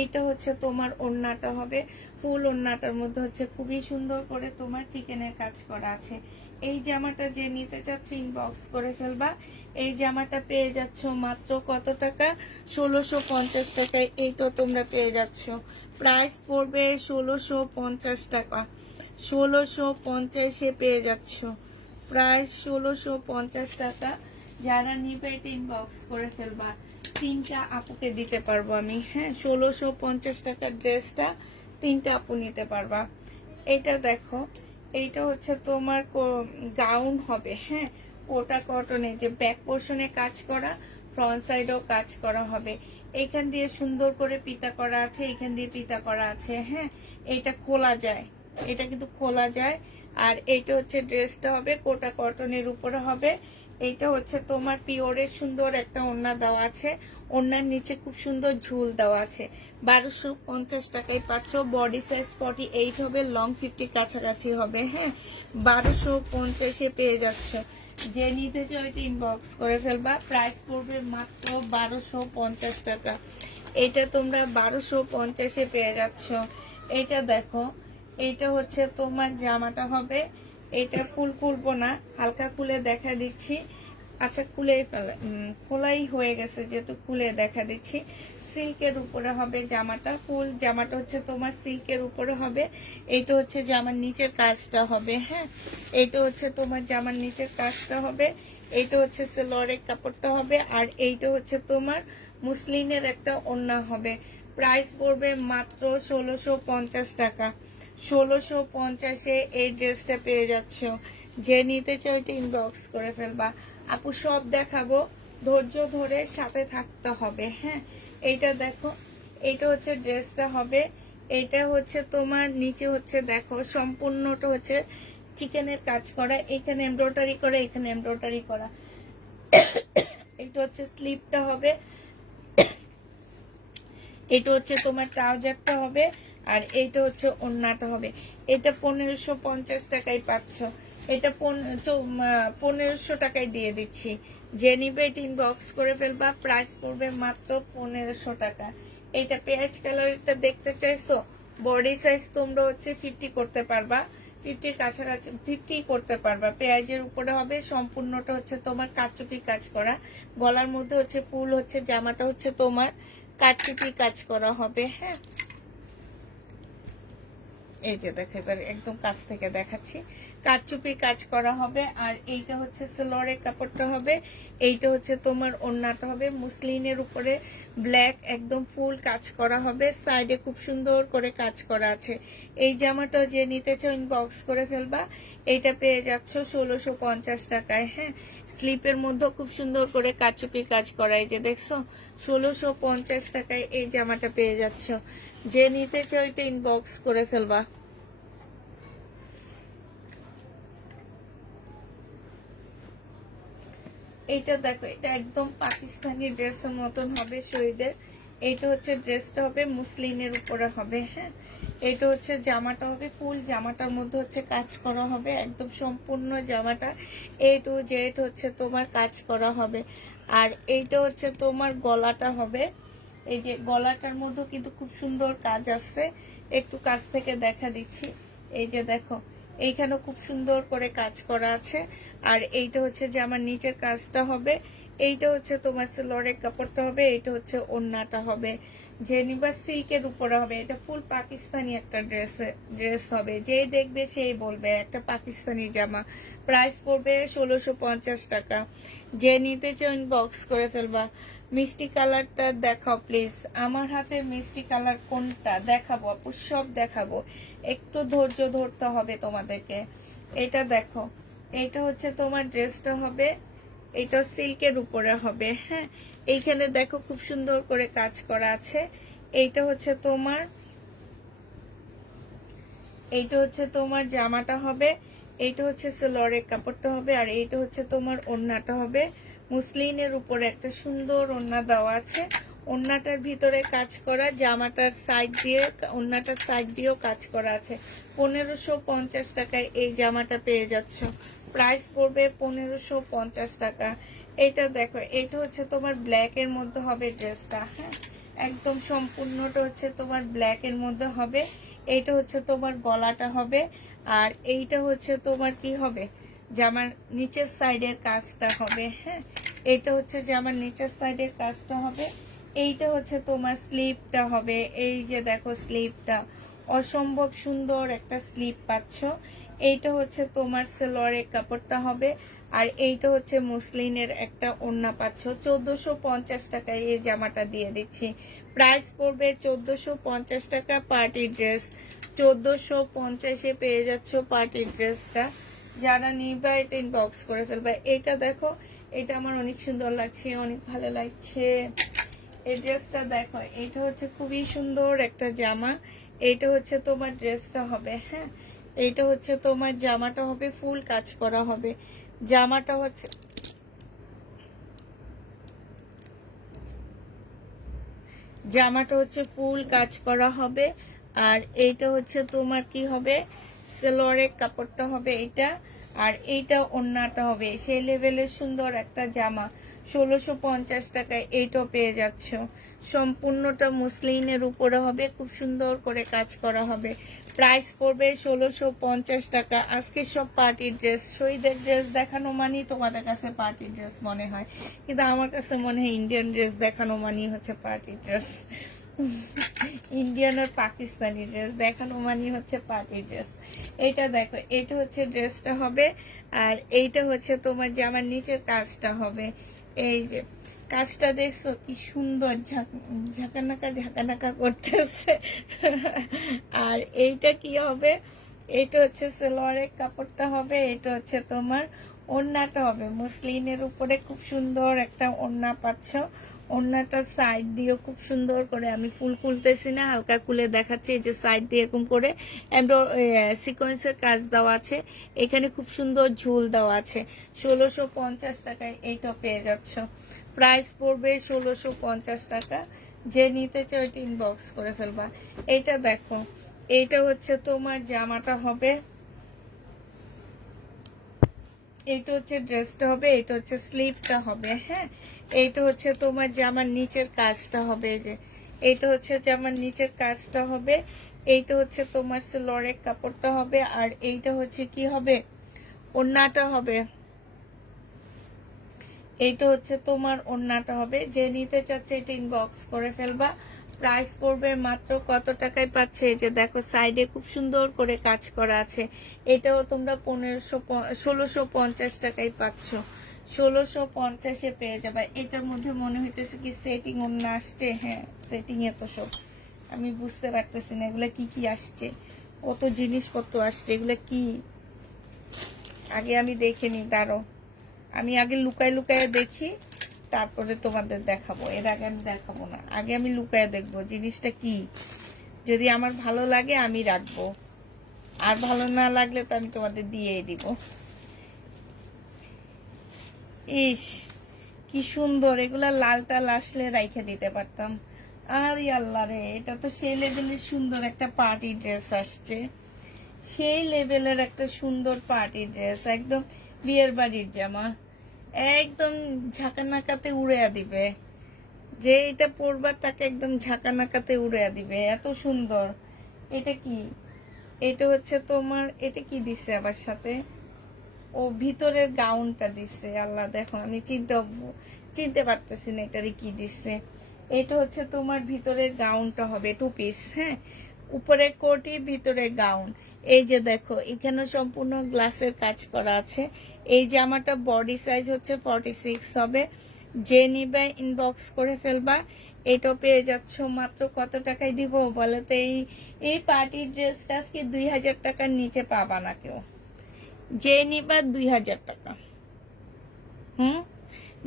এইটা হচ্ছে তোমার ওড়নাটা হবে, ফুল ওড়নাটার মধ্যে হচ্ছে খুবই সুন্দর করে তোমার চিকেনের কাজ করা আছে। এই জামাটা যে নিতে চাচ্ছে ইনবক্স করে ফেলবা। এই জামাটা পেয়ে যাচ্ছ মাত্র কত টাকা? 1650 টাকায় এইটা তোমরা পেয়ে যাচ্ছ। প্রাইস পড়বে 1650 টাকা, 1650-এ পেয়ে যাচ্ছ। প্রাইস 1650 টাকা। যারা নিবে এটা ইনবক্স করে ফেলবা, 3টা আপুকে দিতে পারবো আমি। হ্যাঁ 1650 টাকার ড্রেসটা 3টা আপু নিতে পারবা। এটা দেখো, এইটা হচ্ছে তোমার গাউন হবে। হ্যাঁ কোটা কটনে যে ব্যাক পোর্শনে কাজ করা, ফ্রন্ট সাইডেও কাজ করা হবে। এইখান দিয়ে সুন্দর করে পিতা করা আছে, এইখান দিয়ে পিতা করা আছে। হ্যাঁ এটা খোলা যায়, এটা কিন্তু খোলা যায়। আর এইটা হচ্ছে ড্রেসটা হবে কোটা কটনের উপরে হবে। এইটা হচ্ছে তোমার পিওরের সুন্দর একটা ওড়না দেওয়া আছে, ওড়নার নিচে খুব সুন্দর ঝুল দেওয়া আছে। 1250 টাকায় পাচ্ছ। বডি সাইজ 48 হবে, লং 50 কাছাকাছি হবে। হ্যাঁ 1250-এ পেয়ে যাচ্ছ। যে নিতে চাও এটা ইনবক্স করে ফেলবা। প্রাইস পড়বে মাত্র 1250 টাকা। এটা তোমরা 1250-এ পেয়ে যাচ্ছ। এটা দেখো, এইটা হচ্ছে তোমার জামাটা হবে। এটা ফুল খুলবো না, হালকা খুলে দেখা দিচ্ছি। আচ্ছা খুলেই ফেলে, খোলাই হয়ে গেছে যেহেতু খুলে দেখা দিচ্ছি। সিল্কের উপরে হবে জামাটা, ফুল জামাটা হচ্ছে তোমার সিল্কের উপরে হবে। এইটা হচ্ছে জামার নিচের কাজটা হবে। হ্যাঁ এইটা হচ্ছে তোমার জামার নিচের কাজটা হবে। এইটা হচ্ছে সেলোয়ারের কাপড়টা হবে। আর এইটা হচ্ছে তোমার মুসলিনের একটা ওড়না হবে। প্রাইস পড়বে মাত্র 1650 টাকা। 1650-এ এই ড্রেসটা পেয়ে যাচ্ছ। যে নিতে চাও এটা ইনবক্স করে ফেলবা। আপু সব দেখাবো, ধৈর্য ধরে সাথে থাকতে হবে। হ্যাঁ এইটা দেখো, এইটা হচ্ছে ড্রেসটা হবে। এইটা হচ্ছে তোমার নিচে হচ্ছে দেখো সম্পূর্ণটা হচ্ছে চিকেনের কাজ করা, এখানে এমব্রয়ডারি করা, এখানে এমব্রয়ডারি করা। এটা হচ্ছে স্লিপটা হবে, এটা হচ্ছে তোমার ট্রাউজারটা হবে, আর এইটা হচ্ছে ওড়নাটা হবে। এটা 1550 টাকায় পাচ্ছ, এটা 1500 টাকায় দিয়ে দিচ্ছি। যে নিবে এটা ইনবক্স করে ফেলবা, প্রাইস পড়বে মাত্র 1500 টাকা। এটা পেঁয়াজ কালারটা দেখতে চাইছো, বডি সাইজ তোমরা হচ্ছে 50 করতে পারবা, 50 কাছাকাছি 50 করতে পারবা। পেঁয়াজের উপরে হবে, সম্পূর্ণটা হচ্ছে তোমার কারচুপি কাজ করা, গলার মধ্যে হচ্ছে ফুল হচ্ছে, জামাটা হচ্ছে তোমার কারচুপি কাজ করা হবে। হ্যাঁ, এই যে দেখো এবার একদম কাছ থেকে দেখাচ্ছি, কারচুপি কাজ করা হবে। আর এইটা হচ্ছে সেলোয়ারের কাপড়টা হবে, এইটা হচ্ছে তোমার ওড়নাটা হবে, মুসলিনের উপরে ব্ল্যাক একদম ফুল কাজ করা হবে, সাইডে খুব সুন্দর করে কাজ করা আছে। এই জামাটা যে নিতে চাও ইনবক্স করে ফেলবা, এইটা পেয়ে যাচ্ছ 1650 টাকায়। হ্যাঁ, স্লিপের মধ্যে খুব সুন্দর করে কারচুপি কাজ করা, এই যে দেখছো 1650 টাকায় এই জামাটা পেয়ে যাচ্ছ। যে নিতে চাও এটা ইনবক্স করে ফেলবা। এইটা দেখো, এটা একদম পাকিস্তানি ড্রেসের মতন হবে শহীদের। এইটা হচ্ছে ড্রেসটা হবে মুসলিনের উপরে হবে। হ্যাঁ, এটা হচ্ছে জামাটা হবে, ফুল জামাটার মধ্যে হচ্ছে কাজ করা হবে, একদম সম্পূর্ণ জামাটা A to Z হচ্ছে তোমার কাজ করা হবে। আর এইটা হচ্ছে তোমার গলাটা হবে, এই যে গলাটার মধ্যে কিন্তু খুব সুন্দর কাজ আছে, একটু কাছ থেকে দেখা দিচ্ছি। এই যে দেখো এইখানে খুব সুন্দর করে কাজ করা আছে। আর এইটা হচ্ছে যে আমার নিচের কাজটা হবে, এইটা হচ্ছে তোমার সেলোয়ারের কাপড়টা হবে, এইটা হচ্ছে ওড়নাটা হবে, জেনিবা সিল্কের উপরে হবে। এটা ফুল পাকিস্তানি একটা ড্রেস হবে, যেই দেখবে সেই বলবে একটা পাকিস্তানি জামা। প্রাইস পড়বে 1650 টাকা। যে নিতে চাও ইনবক্স করে ফেলবা। মিষ্টি কালারটা দেখাও প্লিজ, আমার হাতে মিষ্টি কালার কোনটা দেখাবো আপু, সব দেখাবো, একটু ধৈর্য ধরতে হবে তোমাদেরকে। এটা দেখো, এটা হচ্ছে তোমার ড্রেসটা হবে, এটা সিল্কের উপরে হবে। হ্যাঁ, এইখানে দেখো খুব সুন্দর করে কাজ করা আছে। এইটা হচ্ছে তোমার, এইটা হচ্ছে তোমার জামাটা হবে, এইটা হচ্ছে সেলোয়ারের কাপড়টা হবে, আর এইটা হচ্ছে তোমার ওড়নাটা হবে। মুসলিনের উপরে একটা সুন্দর ওড়না দেওয়া আছে, ওড়নাটার ভিতরে কাজ করা, জামাটার সাইড দিয়ে ওড়নাটার সাইড দিয়েও কাজ করা আছে। 1550 টাকায় এই জামাটা পেয়ে যাচ্ছ। প্রাইস পড়বে 1550 টাকা। এটা দেখো, এটা হচ্ছে তোমার ব্ল্যাক এর মধ্যে হবে ড্রেসটা। হ্যাঁ, একদম সম্পূর্ণটা হচ্ছে তোমার ব্ল্যাক এর মধ্যে হবে। এইটা হচ্ছে তোমার গলাটা হবে, আর এইটা হচ্ছে তোমার কি হবে, জামার নিচের সাইডের কাজটা হবে। হ্যাঁ, এইটা হচ্ছে জামার নিচের সাইডের কাজটা হবে, এইটা হচ্ছে তোমার স্লিপটা হবে। এই যে দেখো স্লিপটা অসম্ভব সুন্দর একটা স্লিপ পাচ্ছ। এইটা হচ্ছে তোমার সেলোয়ারের কাপড়টা হবে, আর এইটা হচ্ছে মুসলিনের একটা ওড়না পাচ্ছ। 1450 টাকায় এই জামাটা দিয়ে দিচ্ছি। প্রাইস পড়বে 1450 টাকা। পার্টি ড্রেস 1450-এ পেয়ে যাচ্ছ পার্টি ড্রেসটা। যারা নিবা এটা ইনবক্স করে ফেলবে। এটা দেখো, এটা আমার অনেক সুন্দর লাগছে, অনেক ভালো লাগছে। এই ড্রেসটা দেখো, এটা হচ্ছে খুবই সুন্দর একটা জামা, এইটা হচ্ছে তোমার ড্রেসটা হবে। হ্যাঁ, এইটা হচ্ছে তোমার জামাটা হবে, ফুল কাজ করা হবে, জামাটা হচ্ছে ফুল কাজ করা হবে। আর এইটা হচ্ছে তোমার কি হবে, সেলোয়ারের কাপড়টা হবে এইটা, আর এইটা ওড়নাটা হবে। সেই লেভেলের সুন্দর একটা জামা 1650 টাকায় এইটাও পেয়ে যাচ্ছ। সম্পূর্ণটা মুসলিনের উপরে হবে, খুব সুন্দর করে কাজ করা হবে। প্রাইস পড়বে 1650 টাকা। আজকে সব পার্টি ড্রেস, শহীদের ড্রেস দেখানো মানেই তোমাদের কাছে পার্টি ড্রেস মনে হয়, কিন্তু আমার কাছে মনে হয় ইন্ডিয়ান ড্রেস দেখানো মানেই হচ্ছে পার্টি ড্রেস। ইন্ডিয়ান আর পাকিস্তানি ড্রেস দেখানো মানে হচ্ছে পার্টি ড্রেস। এইটা দেখো, এটা হচ্ছে ড্রেসটা হবে, আর এইটা হচ্ছে তোমার জামার নিচের কাজটা হবে। এই যে কাজটা দেখছো কি সুন্দর, ঝাঁকানাকা ঝাঁকানাকা করতেছে। আর এইটা কি হবে, এইটা হচ্ছে সেলোয়ারের কাপড়টা হবে, এটা হচ্ছে তোমার ওড়নাটা হবে। মুসলিনের উপরে খুব সুন্দর একটা ওড়না পাচ্ছ, ওড়নাটা সাইড দিয়ে খুব সুন্দর করে, আমি ফুল খুলতেছি না, হালকা খুলে দেখাচ্ছি। এই যে সাইড দিয়ে এরকম করে সিকোয়েন্সের কাজ দেওয়া আছে, এখানে খুব সুন্দর ঝুল দেওয়া আছে। 1650 টাকায় এইটা পেয়ে যাচ্ছ। প্রাইস পড়বে 1650 টাকা। যে নিতে চাও এটা ইনবক্স করে ফেলবা। এইটা দেখো, এইটা হচ্ছে তোমার জামাটা হবে, এইটা হচ্ছে ড্রেসটা হবে, এটা হচ্ছে স্লিভটা হবে। হ্যাঁ, এইটা হচ্ছে তোমার জামার নিচের কাজটা হবে, যে এইটা হচ্ছে জামার নিচের কাজটা হবে, এইটা হচ্ছে তোমার সেলরের কাপড়টা হবে, আর এইটা হচ্ছে কি হবে, ওড়নাটা হবে। এইটা হচ্ছে তোমার ওড়নাটা হবে। যে নিতে চাচ্ছে এটা ইনবক্স করে ফেলবা। প্রাইস পড়বে মাত্র কত টাকায় পাচ্ছে, এই যে দেখো সাইডে খুব সুন্দর করে কাজ করা আছে। এটাও তোমরা 1650 টাকায় পাচ্ছ, 1650-এ পেয়ে যাবে। এটার মধ্যে মনে হইতেছে কি সেটিং ওড়না আসছে। হ্যাঁ, সেটিং এ তো সব আমি বুঝতে পারতেছি না এগুলা কি কি আসছে, কত জিনিসপত্র আসছে, এগুলা কি আগে আমি দেখিনি। দাঁড়ো, আমি আগে লুকায় লুকায় দেখি, তারপরে তোমাদের দেখাবো। এর আগে আমি দেখাবো না, আগে আমি লুকায় দেখবো জিনিসটা কি। যদি আমার ভালো লাগে আমি রাখবো, আর ভালো না লাগলে তো আমি তোমাদের দিয়েই দিব। ইস কি সুন্দর, এগুলা লালটা আসলে রাইখে দিতে পারতাম। আর আল্লাহ রে, এটা তো সেই লেভেলের সুন্দর একটা পার্টি ড্রেস আসছে, সেই লেভেলের একটা সুন্দর পার্টি ড্রেস, একদম বিয়ের বাড়ির জামা, একদম ঝাঁকানাকাতে উড়িয়ে দিবে। যে এটা পরবা তাকে একদম ঝাঁকানাকাতে উড়িয়ে দিবে, এত সুন্দর। এটা কি, এটা হচ্ছে তোমার, এটা কি দিছে আবার সাথে, ও ভিতরের গাউনটা দিছে। আল্লাহ, দেখো আমি চিনতে পারতেছি না এটারে কি দিছে। এটা হচ্ছে তোমার ভিতরের গাউনটা হবে, 2 পিস। হ্যাঁ, উপরে কোটি, ভিতরে গাউন। এই যে দেখো এখানে সম্পূর্ণ গ্লাসের কাজ করা আছে। এই জামাটা বডি সাইজ হচ্ছে 46 হবে। যে নিবে ইনবক্স করে ফেলবা। এটা পেয়ে যাচ্ছ মাত্র কত টাকায় দিব বলো তো? এই পার্টি ড্রেসটা আজকে 2000 টাকার নিচে পাবা না কেউ। যে নিবা 2000 টাকা।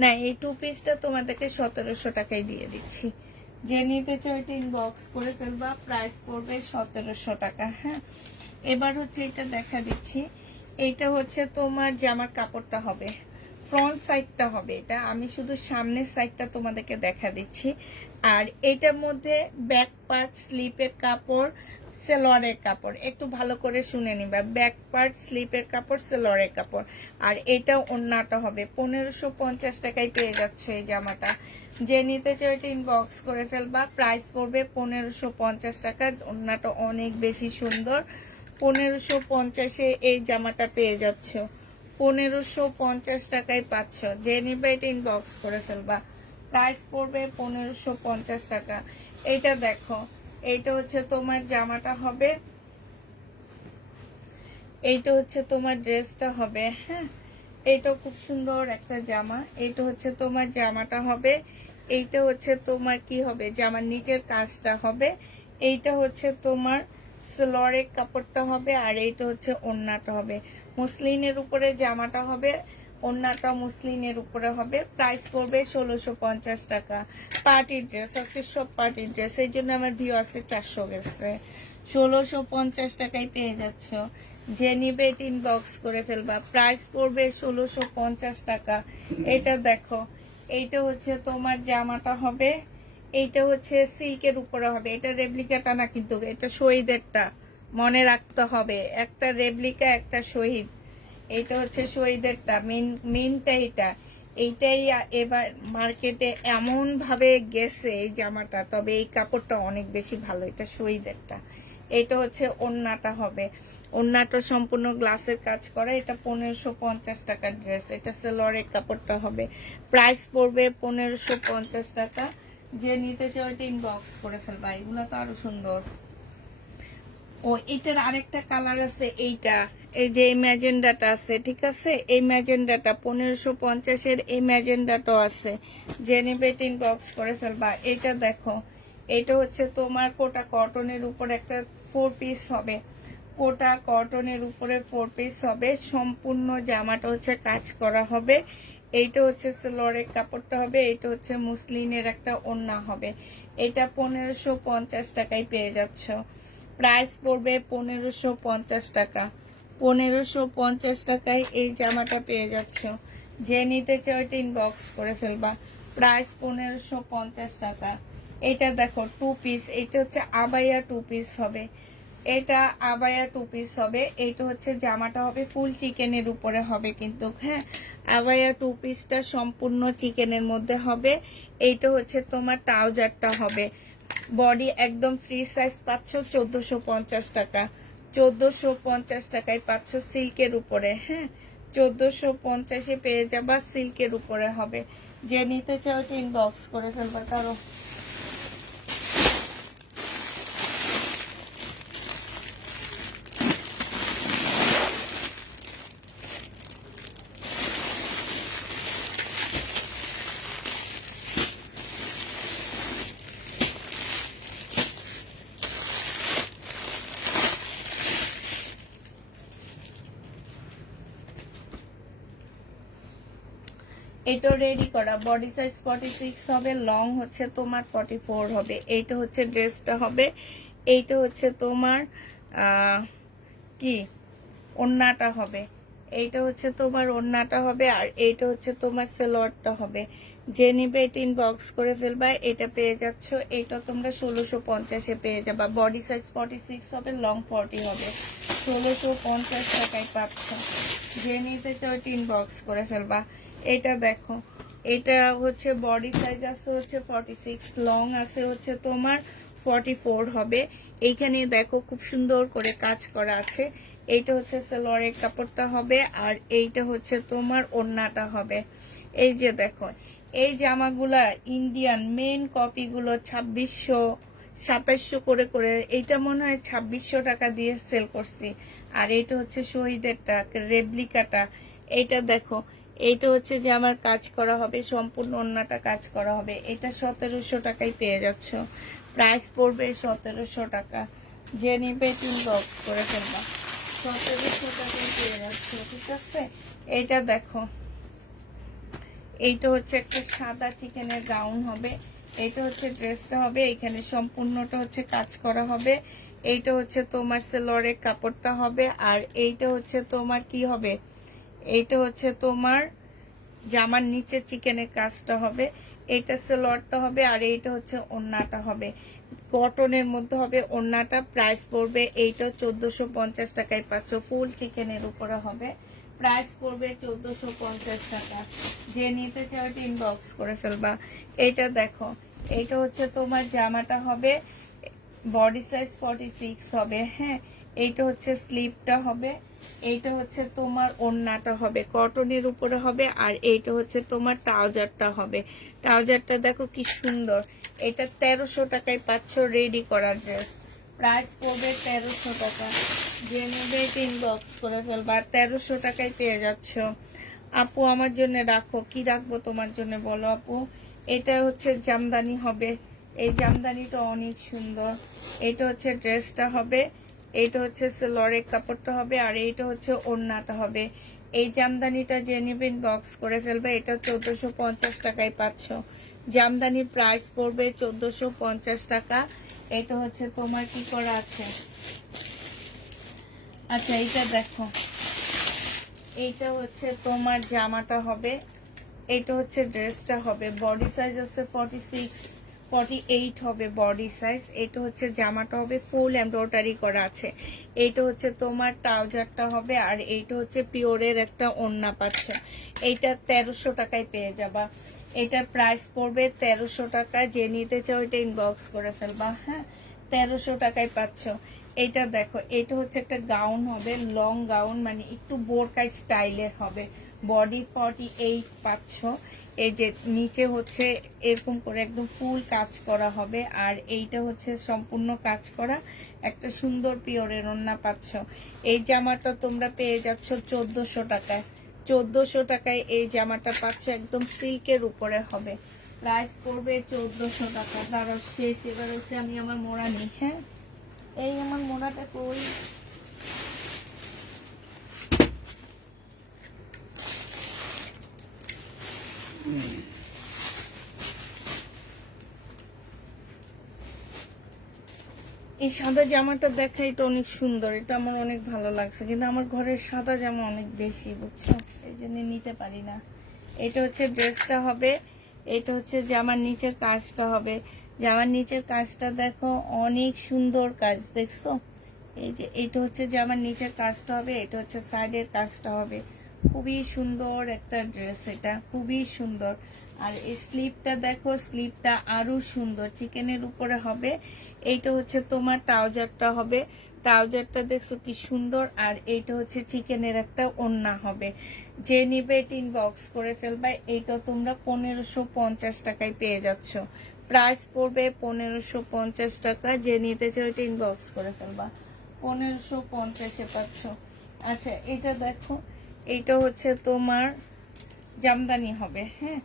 না, এই 2 পিসটা তোমাদেরকে 1700 টাকায় দিয়ে দিচ্ছি। যে নিতে চাও এটা ইনবক্স করে ফেলবা। প্রাইস পড়বে 1700 টাকা। হ্যাঁ, এবার হচ্ছে এটা দেখা দিচ্ছি। এটা হচ্ছে তোমার জামার কাপড়টা হবে, ফ্রন্ট সাইডটা হবে। এটা আমি শুধু সামনের সাইডটা তোমাদেরকে দেখা দিচ্ছি। আর এটার মধ্যে ব্যাক পার্ট স্লিপের কাপড়, সেলোয়ারের কাপড়, একটু ভালো করে শুনে নিবা। ব্যাক পার্ট স্লিপের কাপড়, সেলোয়ারের কাপড়। আর এটা ওড়নাটা হবে। 1550 টাকায় পেয়ে যাচ্ছে এই জামাটা। যে নিতে চাও এটা ইনবক্স করে ফেলবা। প্রাইস পড়বে 1550 টাকা। ওড়নাটা অনেক বেশি সুন্দর। 1550-এ এই জামাটা পেয়ে যাচ্ছ, 1550 টাকায় পাচ্ছ। যে নিবে এটা ইনবক্স করে ফেলবা। প্রাইস পড়বে 1550 টাকা। এইটা দেখো, এইটা হচ্ছে তোমার জামাটা হবে, এইটা হচ্ছে তোমার ড্রেসটা হবে। হ্যাঁ, এইটা খুব সুন্দর একটা জামা। এইটা হচ্ছে তোমার জামাটা হবে, এইটা হচ্ছে তোমার কি হবে, জামার নিচের কাজটা হবে। এইটা হচ্ছে তোমার সালোয়ারের কাপড়টা হবে, আর এইটা হচ্ছে ওড়নাটা হবে। মুসলিনের উপরে জামাটা হবে, ওড়নাটা মুসলিনের উপরে হবে। প্রাইস পড়বে 1650 টাকা। পার্টি ড্রেস, আজকে সব পার্টি ড্রেস, এই জন্য আমার ভিউ আজকে 400 গেছে। 1650 টাকায় পেয়ে যাচ্ছ। যে নিবে এটা ইনবক্স করে ফেলবা। প্রাইস পড়বে 1650 টাকা। এটা দেখো, এইটা হচ্ছে তোমার জামাটা হবে, এইটা হচ্ছে সিল্কের উপরে হবে। এটা রেপ্লিকাটা না কিন্তু, এটা শহীদেরটা, মনে রাখতে হবে। একটা রেপ্লিকা, একটা শহীদ। এইটা হচ্ছে শহীদেরটা, মেনটা এটা। এইটাই এবার মার্কেটে এমন ভাবে গেছে এই জামাটা, তবে এই কাপড়টা অনেক বেশি ভালো। এটা শহীদেরটা। এটা হচ্ছে ওড়নাটা হবে, ওড়নাটা সম্পূর্ণ গ্লাসের কাজ করা। এটা 1550 টাকার ড্রেস। এটা সেলোয়ারের কাপড়টা হবে। প্রাইস পড়বে 1550 টাকা। যে নিতে চাও এটা ইনবক্স করে ফেলবা। এগুলো তো আরো সুন্দর। ও, এটার আরেকটা কালার আছে, এইটা, এই যে এই ম্যাজেন্ডাটা আছে, ঠিক আছে, এই ম্যাজেন্ডাটা 1550-এর এই ম্যাজেন্ডাটাও আছে। যে নিবে এটা ইনবক্স করে ফেলবা। এটা দেখো, এটা হচ্ছে তোমার কোটা কটনের উপর একটা 4 পিস হবে, কোটা কটনের উপরে 4 পিস হবে। সম্পূর্ণ জামাটা হচ্ছে কাজ করা হবে। এইটা হচ্ছে সেলোয়ারের কাপড়টা হবে, এইটা হচ্ছে মুসলিনের একটা ওড়না হবে। এটা 1550 টাকায় পেয়ে যাচ্ছ। প্রাইস পড়বে 1550 টাকা। 1550 টাকায় এই জামাটা পেয়ে যাচ্ছ। যে নিতে চাও এটা ইনবক্স করে ফেলবা। প্রাইস 1550 টাকা। এটা দেখো 2 পিস, এটা হচ্ছে আবায়া 2 পিস হবে, এটা আবায়া 2 পিস হবে। এইটা হচ্ছে জামাটা হবে ফুল চিকেনের উপরে হবে কিন্তু, হ্যাঁ আবায়া 2 পিসটা সম্পূর্ণ চিকেনের মধ্যে হবে। এইটা হচ্ছে তোমার ট্রাউজারটা হবে, বডি একদম ফ্রি সাইজ পাচ্ছ 1450 টাকা, 1450 টাকায় পাচ্ছ সিল্কের উপরে, হ্যাঁ 1450-এ পেয়ে যাবা, সিল্কের উপরে হবে। যে নিতে চাও ইনবক্স করে ফেলবা। কারো এটা রেডি করা, বডি সাইজ 46 হবে, লং হচ্ছে তোমার 44 হবে। এইটা হচ্ছে ড্রেসটা হবে, এইটা হচ্ছে তোমার কি ওড়নাটা হবে, এইটা হচ্ছে তোমার ওড়নাটা হবে, আর এইটা হচ্ছে তোমার সালোয়ারটা হবে। যে নিবে এটা ইনবক্স করে ফেলবা, এটা পেয়ে যাচ্ছ, এটা তোমরা 1650-এ পেয়ে যাবা। বডি সাইজ 46 হবে, লং 40 হবে, 1650 টাকায় পাচ্ছ। যে নিতে চাও এটা ইনবক্স করে ফেলবা। এটা দেখো, এটা হচ্ছে বডি সাইজ আছে হচ্ছে 46, লং আছে হচ্ছে তোমার 44 হবে। এইখানে দেখো খুব সুন্দর করে কাজ করা আছে। এইটা হচ্ছে সালোয়ারের কাপড়টা হবে, আর এইটা হচ্ছে তোমার ওড়নাটা হবে। এই যে দেখো, এই জামাগুলা ইন্ডিয়ান মেন কপিগুলো 2600 2700 করে করে, এইটা মনে হয় 2600 টাকা দিয়ে সেল করছি। আর এইটা হচ্ছে শহীদেরটা রেপ্লিকাটা। এইটা দেখো, এইটা হচ্ছে যে আমার কাজ করা হবে, সম্পূর্ণ ওড়নাটা কাজ করা হবে। এটা 1700 টাকায় পেয়ে যাচ্ছ, প্রাইস পড়বে 1700 টাকা। যে নিবে ইনবক্স করে ফেলবা, 1700 টাকায় পেয়ে যাচ্ছ, ঠিক আছে। এইটা দেখো, এইটা হচ্ছে একটা সাদা চিকেনের গাউন হবে, এইটা হচ্ছে ড্রেসটা হবে, এখানে সম্পূর্ণটা হচ্ছে কাজ করা হবে। এইটা হচ্ছে তোমার সালোয়ারের কাপড়টা হবে, আর এইটা হচ্ছে তোমার কি হবে, এইটা হচ্ছে তোমার জামার নিচে চিকেনের কাজটা হবে। এইটা সালোয়ারটা হবে, আর এইটা হচ্ছে ওড়নাটা হবে, কটনের মধ্যে হবে ওড়নাটা। প্রাইস পড়বে এইটা 1450 টাকায় পাচ্ছ, ফুল চিকেনের উপরে হবে। প্রাইস পড়বে 1450 টাকা। যে নিতে চাও ইনবক্স করে ফেলবা। এইটা দেখো, এইটা হচ্ছে তোমার জামাটা হবে, বডি সাইজ 46 হবে, হ্যাঁ এইটা হচ্ছে স্লিপটা হবে, এইটা হচ্ছে তোমার ওড়নাটা হবে, কটনের উপরে হবে, আর এইটা হচ্ছে তোমার ট্রাউজারটা হবে। ট্রাউজারটা দেখো কি সুন্দর। এটা 1300 টাকায় পাচ্ছ রেডি করা ড্রেস, প্রাইস পড়বে 1300 টাকা। যে নেবে ইনবক্স করে ফেলবা, 1300 টাকায় পেয়ে যাচ্ছ। আপু আমার জন্য রাখো, কি রাখবো তোমার জন্য বলো আপু। এটা হচ্ছে জামদানি হবে, এই জামদানিটা অনেক সুন্দর। এটা হচ্ছে ড্রেসটা হবে, এইটা হচ্ছে সালোয়ারের কাপড়টা হবে, আর এইটা হচ্ছে ওড়নাটা হবে। এই জামদানিটা যে নেবেন বক্স করে ফেলবে, এটা 1450 টাকায় পাচ্ছ। জামদানির প্রাইস পড়বে 1450 টাকা। এটা হচ্ছে তোমার কি করা আছে, আচ্ছা এইটা দেখো, এইটা হচ্ছে তোমার জামাটা হবে, এইটা হচ্ছে ড্রেসটা হবে। বডি সাইজ আছে 46 48 হবে বডি সাইজ। এটা হচ্ছে জামাটা হবে, ফুল এমব্রয়ডারি করা আছে। এইটা হচ্ছে তোমার ট্রাউজারটা হবে, আর এইটা হচ্ছে পিওরের একটা ওড়না পাচ্ছ। এইটা 1300 টাকায় পেয়ে যাবা। এটার প্রাইস পড়বে 1300 টাকা। যে নিতে চাও এটা ইনবক্স করে ফেলবা, হ্যাঁ 1300 টাকায় পাচ্ছ। এটা দেখো, এটা হচ্ছে একটা গাউন হবে, লং গাউন, মানে একটু বোরকা স্টাইলের হবে। বডি 48 পাচ্ছ। এই যে নিচে হচ্ছে এরকম করে একদম ফুল কাজ করা হবে, আর এইটা হচ্ছে সম্পূর্ণ কাজ করা একটা সুন্দর পিওরের ওড়না পাচ্ছ। এই জামাটা তোমরা পেয়ে যাচ্ছ 1400 টাকায়। 1400 টাকায় এই জামাটা পাচ্ছ, একদম সিল্কের উপরে হবে। প্রাইস পড়বে 1400 টাকা। দাঁড়াও শেষ, এবার হচ্ছে আমি আমার মোড়া নিই, হ্যাঁ এই আমার মোড়াটা কই, এই সাদা জামাটা দেখা, এটা অনেক সুন্দর, এটা আমার অনেক ভালো লাগছে, কিন্তু আমার ঘরের সাদা জামা অনেক বেশি, বুঝছো, এই জন্য নিতে পারি না। এটা হচ্ছে ড্রেসটা হবে, এটা হচ্ছে জামার নিচের কাজটা হবে। জামার নিচের কাজটা দেখো, অনেক সুন্দর কাজ, দেখছো? এই যে এটা হচ্ছে জামার নিচের কাজটা হবে, এটা হচ্ছে সাইডের কাজটা হবে। খুবই সুন্দর একটা ড্রেস, এটা খুবই সুন্দর। আর এই স্লিপটা দেখো, স্লিপটা আরো সুন্দর, চিকেনের উপরে হবে। এইটা হচ্ছে তোমার ট্রাউজারটা হবে, ট্রাউজারটা দেখছো কি সুন্দর। আর এইটা হচ্ছে চিকেনের একটা ওড়না হবে। যে নিবে এটা ইনবক্স করে ফেলবা। এইটা তোমরা 1550 টাকায় পেয়ে যাচ্ছ। প্রাইস পড়বে 1550 টাকা। যে নিতে চাও এটা ইনবক্স করে ফেলবা, 1550-এ পাচ্ছ। আচ্ছা এটা দেখো, এইটা হচ্ছে তোমার জামদানি হবে। হ্যাঁ,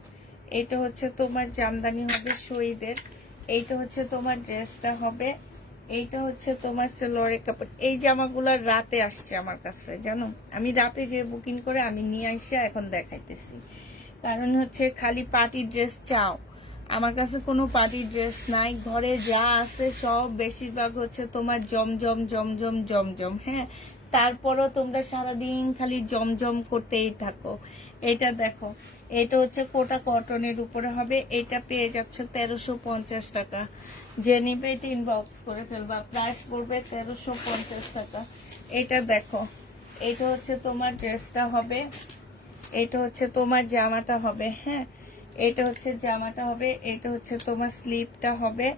এটা হচ্ছে তোমার জামদানি হবে শহীদের। এইটা হচ্ছে তোমার ড্রেসটা হবে। এইটা হচ্ছে তোমার সেলোয়ারের কাপড়। এই জামাগুলো রাতে আসছে আমার কাছে, জানো? আমি রাতে যে বুকিং করে আমি নিয়ে আসে এখন দেখাইতেছি। কারণ হচ্ছে খালি পার্টি ড্রেস চাও, আমার কাছে কোনো পার্টি ড্রেস নাই। ঘরে যা আছে সব বেশিরভাগ হচ্ছে তোমার জমজম জমজম জমজম। হ্যাঁ, তারপরও তোমরা সারাদিন খালি জমজম করতেই থাকো। এটা দেখো, এটা হচ্ছে কোটা কটনের উপরে হবে। এটা পেয়ে যাচ্ছ 1350 টাকা। যে নিবে এটা ইনবক্স করে ফেলবা। প্রাইস পড়বে 1350 টাকা। এটা দেখো, এটা হচ্ছে তোমার ড্রেসটা হবে, এটা হচ্ছে তোমার জামাটা হবে। হ্যাঁ, এটা হচ্ছে জামাটা হবে, এটা হচ্ছে তোমার স্লিপটা হবে,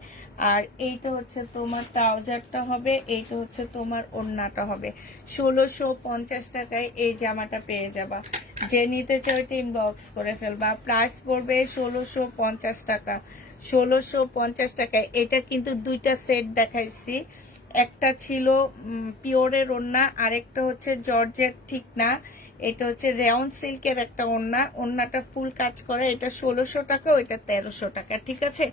আর এইটা হচ্ছে তোমার ট্রাউজারটা হবে, এইটা হচ্ছে তোমার ওড়নাটা হবে। 1650 টাকায় এই জামাটা পেয়ে যাবা। যে নিতে চাও এটা ইনবক্স করে ফেলবা। প্রাইস পড়বে 1650 টাকা। 1650 টাকায়। এটা কিন্তু দুইটা সেট দেখাইছি, একটা ছিল পিওরের ওড়না, আরেকটা হচ্ছে জর্জেট, ঠিক না, এটা হচ্ছে রেয়ন সিল্কের একটা ওড়না। ওড়নাটা ফুল কাজ করে। এটা 1600 টাকা, ওইটা 1300 টাকা। ঠিক আছে,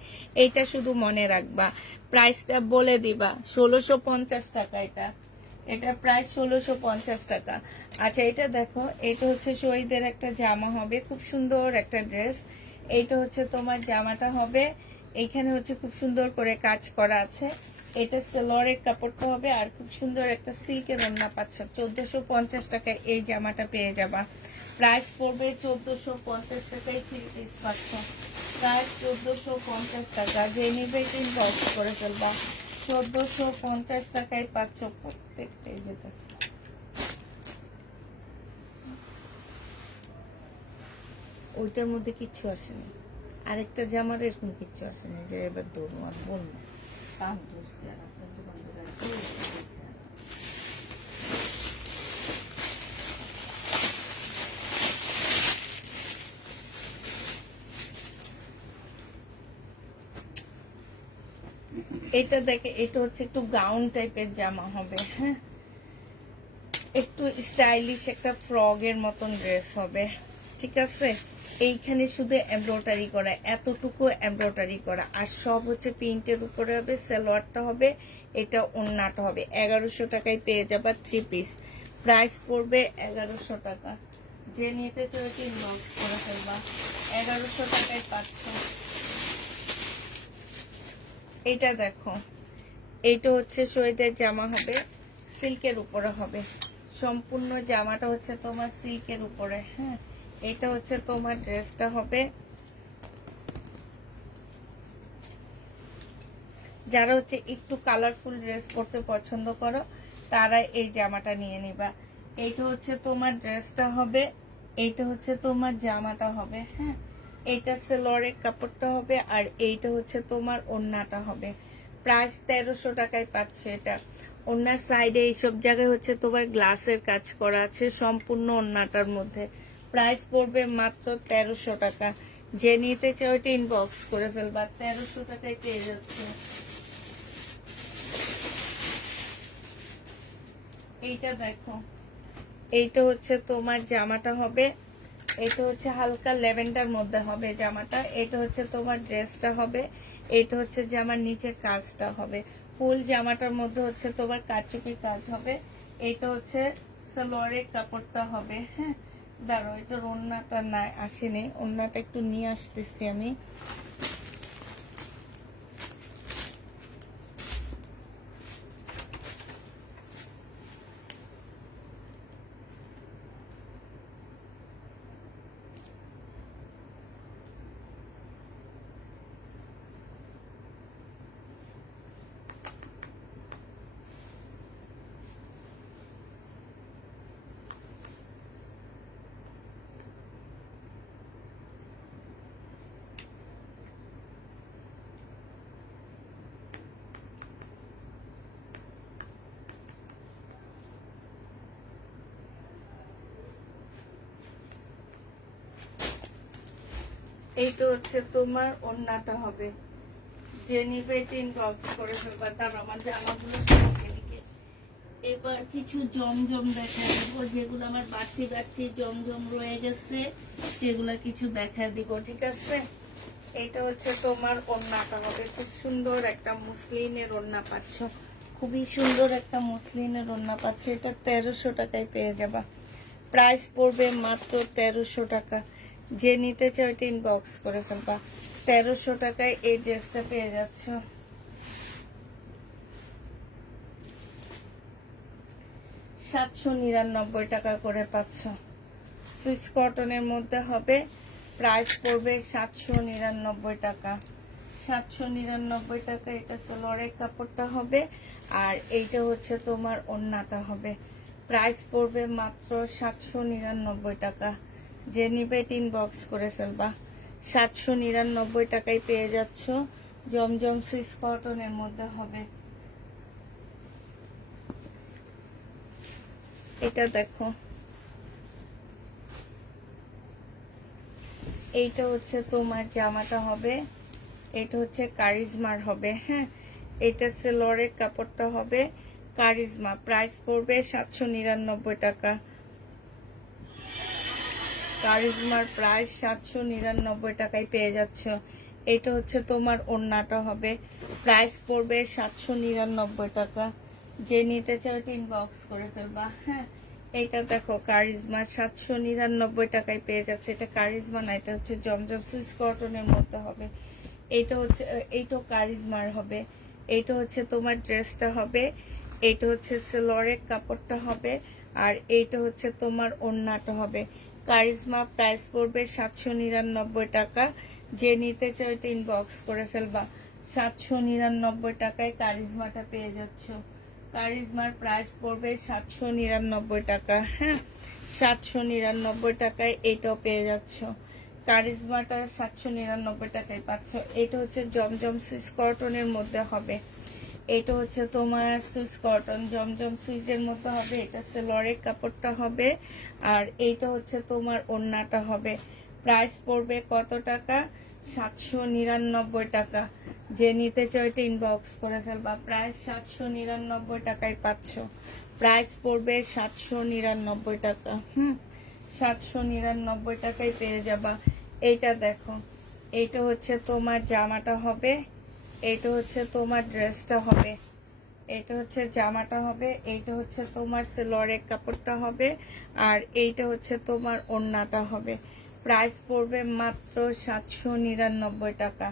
এইটা শুধু মনে রাখবা। প্রাইসটা বলে দিবা, 1650 টাকা। এটা প্রায় 1650 টাকা। আচ্ছা এটা দেখো, এটা হচ্ছে শহীদের একটা জামা হবে, খুব সুন্দর একটা ড্রেস। এইটা হচ্ছে তোমার জামাটা হবে, এইখানে হচ্ছে খুব সুন্দর করে কাজ করা আছে। এটা সেলোয়ারের কাপড়টা হবে, আর খুব সুন্দর একটা সিল্কের ওড়না পাচ্ছ। 1450 টাকায় এই জামাটা পেয়ে যাবা। প্রাইস পড়বে 1450 টাকায় 3 পিস পাচ্ছ। প্রাইস 1450 টাকা। যে নিবে ইনবক্স করে ফেলবা। 1450 টাকায় পাচ্ছ প্রত্যেকটা। এই যে দেখো, ওইটার মধ্যে কিচ্ছু আসেনি। আরেকটা জামার এরকম কিচ্ছু আসেনি যে এবার দৌড় আর বলবো কাম ধরছে আর আপনার দোকানদার আর কি করছে। এটা দেখে, এটা হচ্ছে একটু গাউন টাইপের জামা হবে। হ্যাঁ, একটু স্টাইলিশ একটা ফ্রগের মতন ড্রেস হবে। ঠিক আছে, এইখানে শুধু এমব্রয়ডারি করা, এতটুকু এমব্রয়ডারি করা, আর সব হচ্ছে প্রিন্টের উপরে হবে। সালোয়ারটা হবে, এটা ওড়নাটা হবে। 1100 টাকায় পেয়ে যাবা 3 পিস। প্রাইস পড়বে 1100 টাকা। যে নিতে চাইছে ইনবক্স করে ফেলবা। 1100 টাকায় পাচ্ছ। এটা দেখো, এইটা হচ্ছে শহীদের জামা হবে, সিল্কের উপরে হবে। সম্পূর্ণ জামাটা হচ্ছে তোমার সিল্কের উপরে। হ্যাঁ, এটা হচ্ছে তোমার ড্রেসটা হবে। যারা হচ্ছে একটু কালারফুল ড্রেস পরতে পছন্দ করো তারা এই জামাটা নিয়ে নিবা। এইটা হচ্ছে তোমার ড্রেসটা হবে, এইটা হচ্ছে তোমার জামাটা হবে। হ্যাঁ, এইটা সেলোয়ারের কাপড়টা হবে, আর এইটা হচ্ছে তোমার ওড়নাটা হবে। প্রাইস 1300 টাকায় পাচ্ছে এটা। ওড়নার সাইডে এইসব জায়গায় হচ্ছে তোমার গ্লাসের কাজ করা আছে সম্পূর্ণ ওড়নাটার মধ্যে। প্রাইস পড়বে মাত্র 1300 টাকা। যে নিতে চাও ওইটা ইনবক্স করে ফেলবা। 1300 টাকায় পেয়ে যাচ্ছে। এইটা দেখো, এইটা হচ্ছে তোমার জামাটা হবে, এটা হচ্ছে হালকা ল্যাভেন্ডার মধ্যে হবে জামাটা। এটা হচ্ছে তোমার ড্রেসটা হবে, এটা হচ্ছে জামার নিচের কাজটা হবে। ফুল জামাটার মধ্যে হচ্ছে তোমার কারচুপি কাজ হবে। এটা হচ্ছে সালোয়ারের কাপড়টা হবে। হ্যাঁ, দাঁড়ো, এটার ওড়নাটা না আসেনি, ওড়নাটা একটু নিয়ে আসতেছি আমি। এইটা হচ্ছে তোমার ওড়নাটা হবে, যে নিবে ইনবক্স করে ফেলবা। তার আমার জামাগুলো সব এদিকে। এবার কিছু জমজম দেখা দেবো, যেগুলো আমার বাড়তি বাড়তি জমজম রয়ে গেছে সেগুলা কিছু দেখা দিব, ঠিক আছে? এইটা হচ্ছে তোমার ওড়নাটা হবে, খুব সুন্দর একটা মুসলিনের ওড়না পাচ্ছ, খুবই সুন্দর একটা মুসলিনের ওড়না পাচ্ছ। এটা 1300 টাকায় পেয়ে যাবা। প্রাইস পড়বে মাত্র 1300 টাকা। যে নিতে চাও এটা ইনবক্স করে ফেলবা। 1300 টাকায় এই ড্রেসটা পেয়ে যাচ্ছ। 799 টাকা করে পাচ্ছ। সুইস কটনের মধ্যে হবে, প্রাইস পড়বে 799 টাকা। 799 টাকা। এটা সালোয়ারের কাপড়টা হবে, আর এইটা হচ্ছে তোমার ওড়নাটা হবে। প্রাইস পড়বে মাত্র 799 টাকা। যে নিবে ইনবক্স করে ফেলবা। 799 টাকায় পেয়ে যাচ্ছ। জমজম সুইস কটনের মধ্যে হবে। এটা দেখো, এইটা হচ্ছে তোমার জামাটা হবে, এটা হচ্ছে কারিজমার হবে। হ্যাঁ, এটা সেলোয়ারের কাপড়টা হবে কারিজমা। প্রাইস পড়বে 799 টাকা। কারিজমার প্রাইস 799 টাকায় পেয়ে যাচ্ছ। এটা হচ্ছে তোমার ওড়নাটা হবে, প্রাইস পড়বে 799 টাকা। যে নিতে চাও ইনবক্স করে ফেলবা। হ্যাঁ, এইটা দেখো কারিজমা 799 টাকায় পেয়ে যাচ্ছে। এটা কারিজমা না, এটা হচ্ছে জমজম সুইস কটনের মধ্যে হবে। এইটা হচ্ছে, এইটা কারিজমার হবে। এইটা হচ্ছে তোমার ড্রেসটা হবে, এইটা হচ্ছে সেলোয়ারের কাপড়টা হবে, আর এইটা হচ্ছে তোমার ওড়নাটা হবে। কারিজমা প্রাইস পড়বে 799 টাকা। যে নিতে চাও এটা ইনবক্স করে ফেলবা। 799 টাকায় কারিজমাটা পেয়ে যাচ্ছ। কারিজমার প্রাইস পড়বে 799 টাকা। হ্যাঁ, 799 টাকায় এটাও পেয়ে যাচ্ছ। কারিজমাটা 799 টাকায় পাচ্ছ। এটা হচ্ছে জমজম সুইস কটনের মধ্যে হবে। এটা হচ্ছে তোমার সুইস কটন জমজম সুইসের মধ্যে হবে। এটা সেলোয়ারের কাপড়টা হবে, আর এইটা হচ্ছে তোমার ওড়নাটা হবে। প্রাইস পড়বে কত টাকা? 799 টাকা। যে নিতে চাও এটা ইনবক্স করে ফেলবা। প্রাইস 799 টাকায় পাচ্ছ। প্রাইস পড়বে 799 টাকা। 799 টাকায় পেয়ে যাবা। এইটা দেখো, এইটা হচ্ছে তোমার জামাটা হবে, এইটা হচ্ছে তোমার ড্রেসটা হবে। এটা হচ্ছে জামাটা হবে, এইটা হচ্ছে তোমার সেলোয়ারের কাপড়টা হবে, আর এইটা হচ্ছে তোমার ওড়নাটা হবে। প্রাইস পড়বে মাত্র 799 টাকা।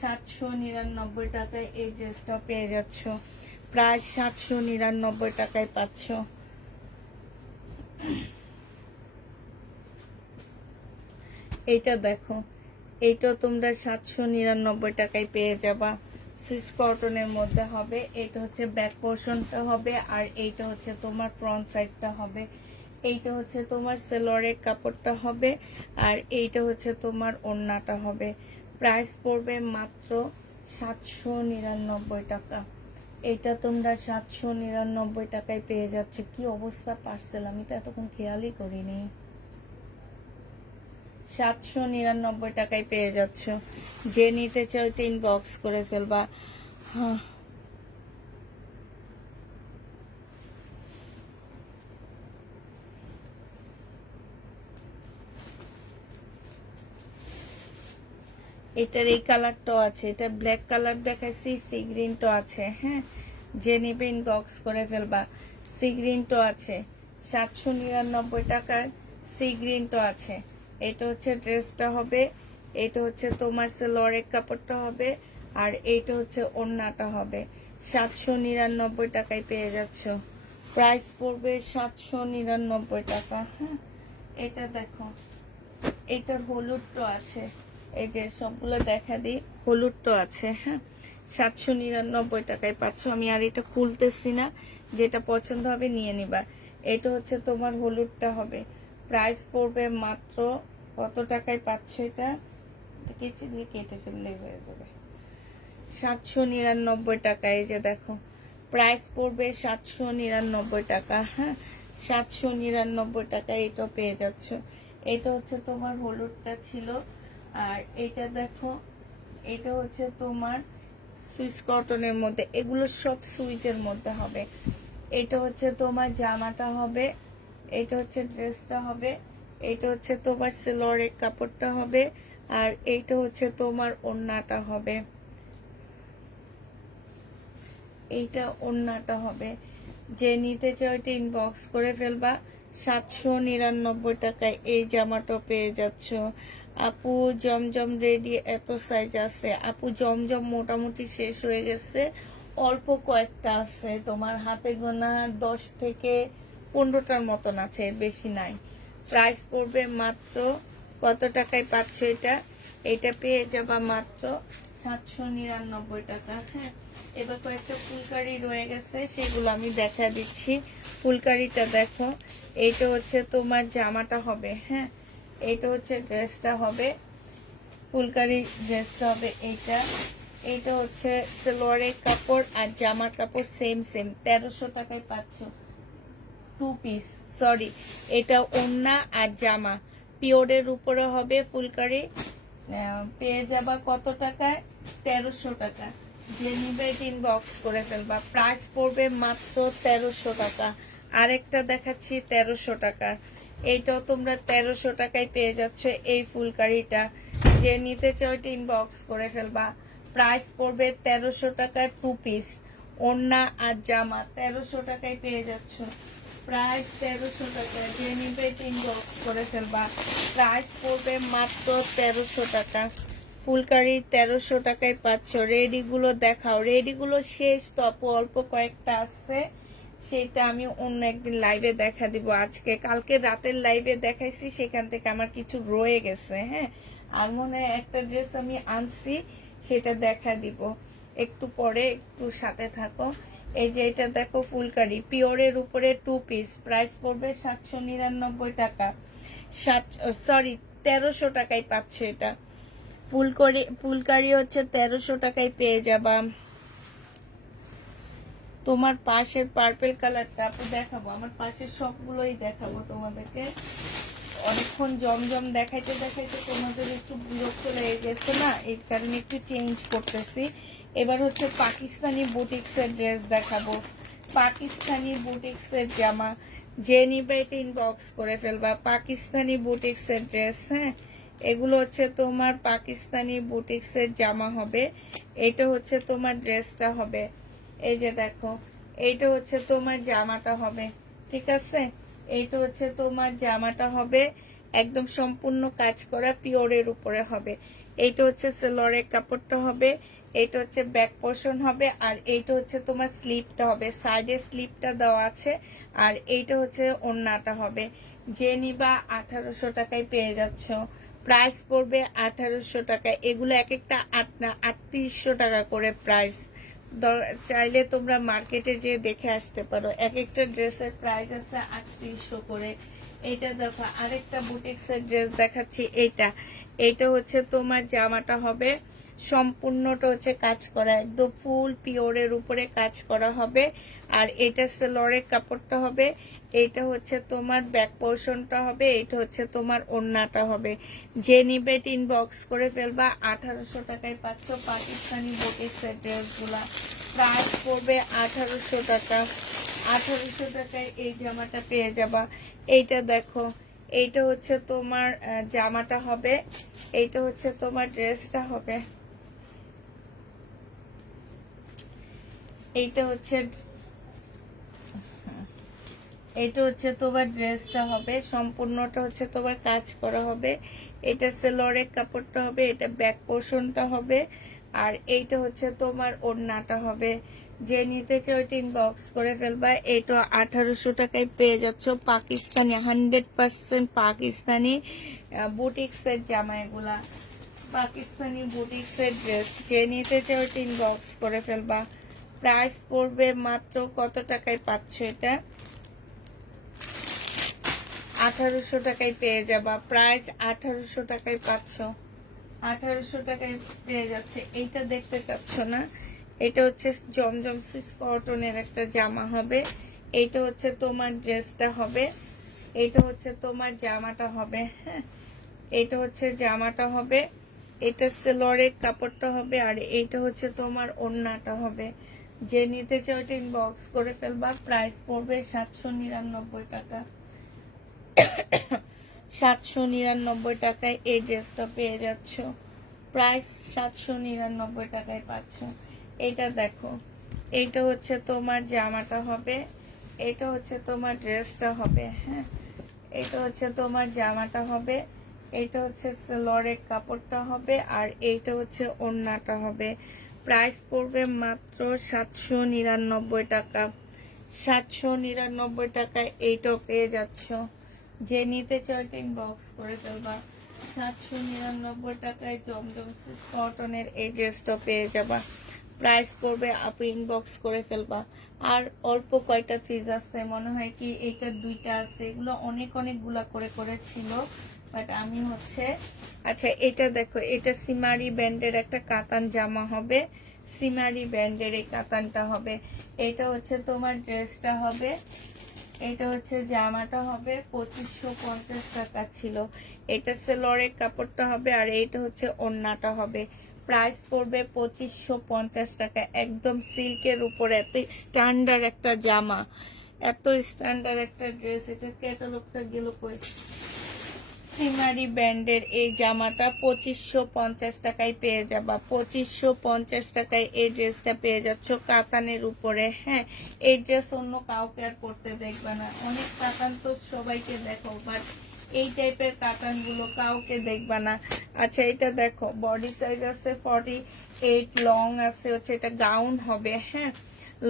799 টাকায় এই ড্রেসটা পেয়ে যাচ্ছ। প্রাইস 799 টাকায় পাচ্ছ। এইটা দেখো, এইটা তোমরা 799 টাকায় পেয়ে যাবা। সুইস কটনের মধ্যে হবে। এটা হচ্ছে ব্যাক পোর্শনটা হবে, আর এইটা হচ্ছে তোমার ফ্রন্ট সাইডটা হবে। এইটা হচ্ছে তোমার সেলোয়ারের কাপড়টা হবে, আর এইটা হচ্ছে তোমার ওড়নাটা হবে। প্রাইস পড়বে মাত্র 799 টাকা। এটা তোমরা 799 টাকায় পেয়ে যাচ্ছে। কি অবস্থা পার্সেল, আমি তো এতক্ষণ খেয়ালই করিনি। 799 টাকায় পেয়ে যাচ্ছ। যে নিতে চাও ইনবক্স করে ফেলবা। হ্যাঁ, এটার এই কালারটাও আছে, এটা ব্ল্যাক কালার দেখাইছি, সি গ্রিনটাও আছে। হ্যাঁ, যে নিবে ইনবক্স করে ফেলবা। সি গ্রিনটাও আছে 799 টাকার, সি গ্রিনটাও আছে। এটা হচ্ছে ড্রেসটা হবে, এটা হচ্ছে তোমার সেলোয়ারের কাপড়টা হবে, আর এইটা হচ্ছে ওড়নাটা হবে। 799 টাকায় পেয়ে যাচ্ছ। প্রাইস পড়বে 799 টাকা। হ্যাঁ, এটা দেখো, এটার হলুদটা আছে, এই যে সবগুলো দেখা দিই, হলুদটা আছে। হ্যাঁ, 799 টাকায় পাচ্ছ। আমি আর এটা খুলতেছি না, যেটা পছন্দ হবে নিয়ে নিবা। এটা হচ্ছে তোমার হলুদটা হবে। প্রাইস পড়বে মাত্র কত টাকায় পাচ্ছ? এটা কেচে দিয়ে কেটে ফেললেই হয়ে যাবে। 799 টাকা। এই যে দেখো, প্রাইস পড়বে 799 টাকা। হ্যাঁ, 799 টাকা এটা পেয়ে যাচ্ছ। এটা হচ্ছে তোমার হলুদটা ছিল, আর এটা দেখো, এটা হচ্ছে তোমার সুইস কটনের মধ্যে, এগুলো সব সুইচের মধ্যে হবে। এটা হচ্ছে তোমার জামাটা হবে, এটা হচ্ছে ড্রেসটা হবে, এটা হচ্ছে তোমার সেলোয়ারের কাপড়টা হবে, আর এইটা হচ্ছে তোমার ওড়নাটা হবে, এইটা ওড়নাটা হবে। যে নিতে চাও এটা ইনবক্স করে ফেলবা। 799 টাকায় এই জামাটা পেয়ে যাচ্ছ। আপু জমজম রেডি, এত সাইজ আছে আপু। জমজম মোটামুটি শেষ হয়ে গেছে, অল্প কয়েকটা আছে, তোমার হাতে গোনা 10 থেকে 15টার মতন আছে, এর বেশি নাই। প্রাইস পড়বে মাত্র, কত টাকায় পাচ্ছ এটা? এটা পেয়ে যাবা মাত্র 799 টাকা। হ্যাঁ, এবার কয়েকটা ফুলকারি রয়ে গেছে, সেগুলো আমি দেখা দিচ্ছি। ফুলকারিটা দেখো, এইটা হচ্ছে তোমার জামাটা হবে। হ্যাঁ, এইটা হচ্ছে ড্রেসটা হবে, ফুলকারি ড্রেসটা হবে এইটা। এইটা হচ্ছে সালোয়ারের কাপড় আর জামার কাপড় সেম সেম, 1300 টাকায় পাচ্ছ। 2 পিস, সরি, এটা ওড়না আর জামা পিওরের উপরে হবে ফুলকারি। পেয়ে যাবা কত টাকায়? 1300 টাকা। যে নিবে ইনবক্স করে ফেলবা। প্রাইস পড়বে মাত্র 1300 টাকা। আরেকটা দেখাচ্ছি 1300 টাকার, এইটাও তোমরা 1300 টাকায় পেয়ে যাচ্ছ এই ফুলকারিটা। যে নিতে চাও ইনবক্স করে ফেলবা। প্রাইস পড়বে 1300 টাকার, 2 পিস ওড়না আর জামা 1300 টাকায় পেয়ে যাচ্ছ। প্রাইস 1300 টাকা, যে নিবে ইনবক্স করে ফেলবা। প্রাইস পড়বে মাত্র 1300 টাকা। ফুলকারি 1300 টাকায় পাচ্ছ। রেডিগুলো দেখাও, রেডিগুলো শেষ তো আপু, অল্প কয়েকটা আছে, সেটা আমি অন্য একদিন লাইভে দেখা দিব। আজকে কালকে রাতের লাইভে দেখাইছি, সেখান থেকে আমার কিছু রয়ে গেছে। হ্যাঁ, আর মনে হয় একটা ড্রেস আমি আনছি, সেটা দেখা দিব একটু পরে, একটু সাথে থাকো। এই যে এটা দেখো ফুলকারি পিওরের উপরে 2 পিস, প্রাইস পড়বে 799 টাকা। সরি, 1300 টাকায় পাচ্ছ এটা। ফুলকারি হচ্ছে 1300 টাকায় পেয়ে যাবা। তোমার পাশের পার্পেল কালারটা আপু দেখাবো, আমার পাশের সবগুলোই দেখাবো তোমাদেরকে। অনেকক্ষণ জমজম দেখাইতে দেখাইতে তোমাদের একটু বিরক্ত লেগে গেছে না, এই কারণে একটু চেঞ্জ করতেছি। এবার হচ্ছে পাকিস্তানি বুটিক্সের ড্রেস দেখাবো, পাকিস্তানি বুটিক্সের জামা। যে নিবে এটা ইনবক্স করে ফেলবা। পাকিস্তানি বুটিক্সের ড্রেস, হ্যাঁ, এগুলো হচ্ছে তোমার পাকিস্তানি বুটিক্সের জামা হবে। এটা হচ্ছে তোমার ড্রেসটা হবে, এই যে দেখো, এইটা হচ্ছে তোমার জামাটা হবে, ঠিক আছে? এইটা হচ্ছে তোমার জামাটা হবে, একদম সম্পূর্ণ কাজ করা পিওরের উপরে হবে। এইটা হচ্ছে সেলোয়ারের কাপড়টা হবে, এইটা হচ্ছে ব্যাক পোর্শন হবে, আর এইটা হচ্ছে তোমার স্লিপটা হবে, সাইডে স্লিপটা দেওয়া আছে, আর এইটা হচ্ছে ওড়নাটা হবে। যে নিবা 1800 টাকায় পেয়ে যাচ্ছ। প্রাইস পড়বে 1800 টাকা। এগুলো এক একটা 3800 টাকা করে প্রাইস। চাইলে তোমরা মার্কেটে যে দেখে আসতে পারো, এক একটা ড্রেসের প্রাইস আছে 3800 করে। এটা দেখো, আরেকটা বুটিক্সের ড্রেস দেখাচ্ছি। এইটা হচ্ছে তোমার জামাটা হবে, সম্পূর্ণটা হচ্ছে কাজ করা, একদম ফুল পিওরের উপরে কাজ করা হবে। আর এটা সেলোয়ারের কাপড়টা হবে, এইটা হচ্ছে তোমার ব্যাক পোর্শনটা হবে, এইটা হচ্ছে তোমার ওড়নাটা হবে। যে নিবে ইনবক্স করে ফেলবা। 1800 টাকায় পাচ্ছ পাকিস্তানি বুটিক্সের ড্রেসগুলা। প্রাইস পড়বে 1800 টাকা। 1800 টাকায় এই জামাটা পেয়ে যাবা। এইটা দেখো, এইটা হচ্ছে তোমার জামাটা হবে, এইটা হচ্ছে তোমার ড্রেসটা হবে। এইটা হচ্ছে তোমার ড্রেসটা হবে, সম্পূর্ণটা হচ্ছে তোমার কাজ করা হবে। এটা সেলোয়ারের কাপড়টা হবে, এটা ব্যাক পোর্শনটা হবে, আর এইটা হচ্ছে তোমার ওড়নাটা হবে। যে নিতে চাও ওইটা ইনবক্স করে ফেলবা। এইটা 1800 টাকায় পেয়ে যাচ্ছ পাকিস্তানি, 100% পাকিস্তানি বুটিক্সের জামা। এগুলা পাকিস্তানি বুটিক্সের ড্রেস। যে নিতে চাও ওইটা ইনবক্স করে ফেলবা। প্রাইস পড়বে মাত্র, কত টাকায় পাচ্ছ এটা? 1800 টাকায় পেয়ে যাবা। প্রাইস 1800 টাকায় পাচ্ছ, 1800 টাকায় পেয়ে যাচ্ছে। এইটা দেখতে চাচ্ছ না? এটা হচ্ছে জমজম সুইস কটনের একটা জামা হবে, এইটা হচ্ছে তোমার ড্রেসটা হবে, এইটা হচ্ছে তোমার জামাটা হবে। হ্যাঁ, এইটা হচ্ছে জামাটা হবে, এটা সেলরের কাপড়টা হবে, আর এইটা হচ্ছে তোমার ওড়নাটা হবে। যে নিতে চাও এটা ইনবক্স করে ফেলবা। প্রাইস পড়বে 799 টাকা। 799 টাকায় এই ড্রেসটা পেয়ে যাচ্ছ। প্রাইস 799 টাকায় পাচ্ছ। এইটা দেখো, এইটা হচ্ছে তোমার জামাটা হবে, এটা হচ্ছে তোমার ড্রেসটা হবে। হ্যাঁ, এটা হচ্ছে তোমার জামাটা হবে, এটা হচ্ছে সেলরের কাপড়টা হবে, আর এইটা হচ্ছে ওড়নাটা হবে। প্রাইস পড়বে মাত্র 799 টাকা। 799 টাকায় এইটাও পেয়ে যাচ্ছ। যে নিতে চাও ইনবক্স করে ফেলবা। 799 টাকায় জমজম কটনের এই ড্রেসটা পেয়ে যাবা। প্রাইস পড়বে, আপনি ইনবক্স করে ফেলবা। আর অল্প কয়টা পিস আছে, মনে হয় কি এইটা 2টা আছে, এগুলো অনেকগুলা করে ছিল, বাট আমি হচ্ছে আচ্ছা এটা দেখো, এটা সিমারি ব্যান্ডের একটা কাতান জামা হবে। সিমারি ব্যান্ডের এই কাতানটা হবে। এটা হচ্ছে তোমার ড্রেসটা হবে, এটা হচ্ছে জামাটা হবে। 2550 টাকা ছিল। এটা সেলরের কাপড়টা হবে, আর এইটা হচ্ছে ওড়নাটা হবে। প্রাইস পড়বে 2550 টাকা। একদম সিল্কের উপরে এত স্ট্যান্ডার্ড একটা জামা, এত স্ট্যান্ডার্ড একটা ড্রেস। এটা ক্যাটালগটা গেল কই? সিমারি ব্যান্ডের এই জামাটা 2550 টাকায় পেয়ে যাবা। 2550 টাকায় এই ড্রেসটা পেয়ে যাচ্ছ কাতানের উপরে। হ্যাঁ, এই ড্রেস অন্য কাউকে আর করতে দেখবে না। অনেক কাতান তো সবাইকে দেখো, বাট এই টাইপের কাতান গুলো কাউকে দেখবা না। আচ্ছা এটা দেখো, বডি সাইজ আছে 48, লং আছে হচ্ছে, এটা গাউন হবে। হ্যাঁ,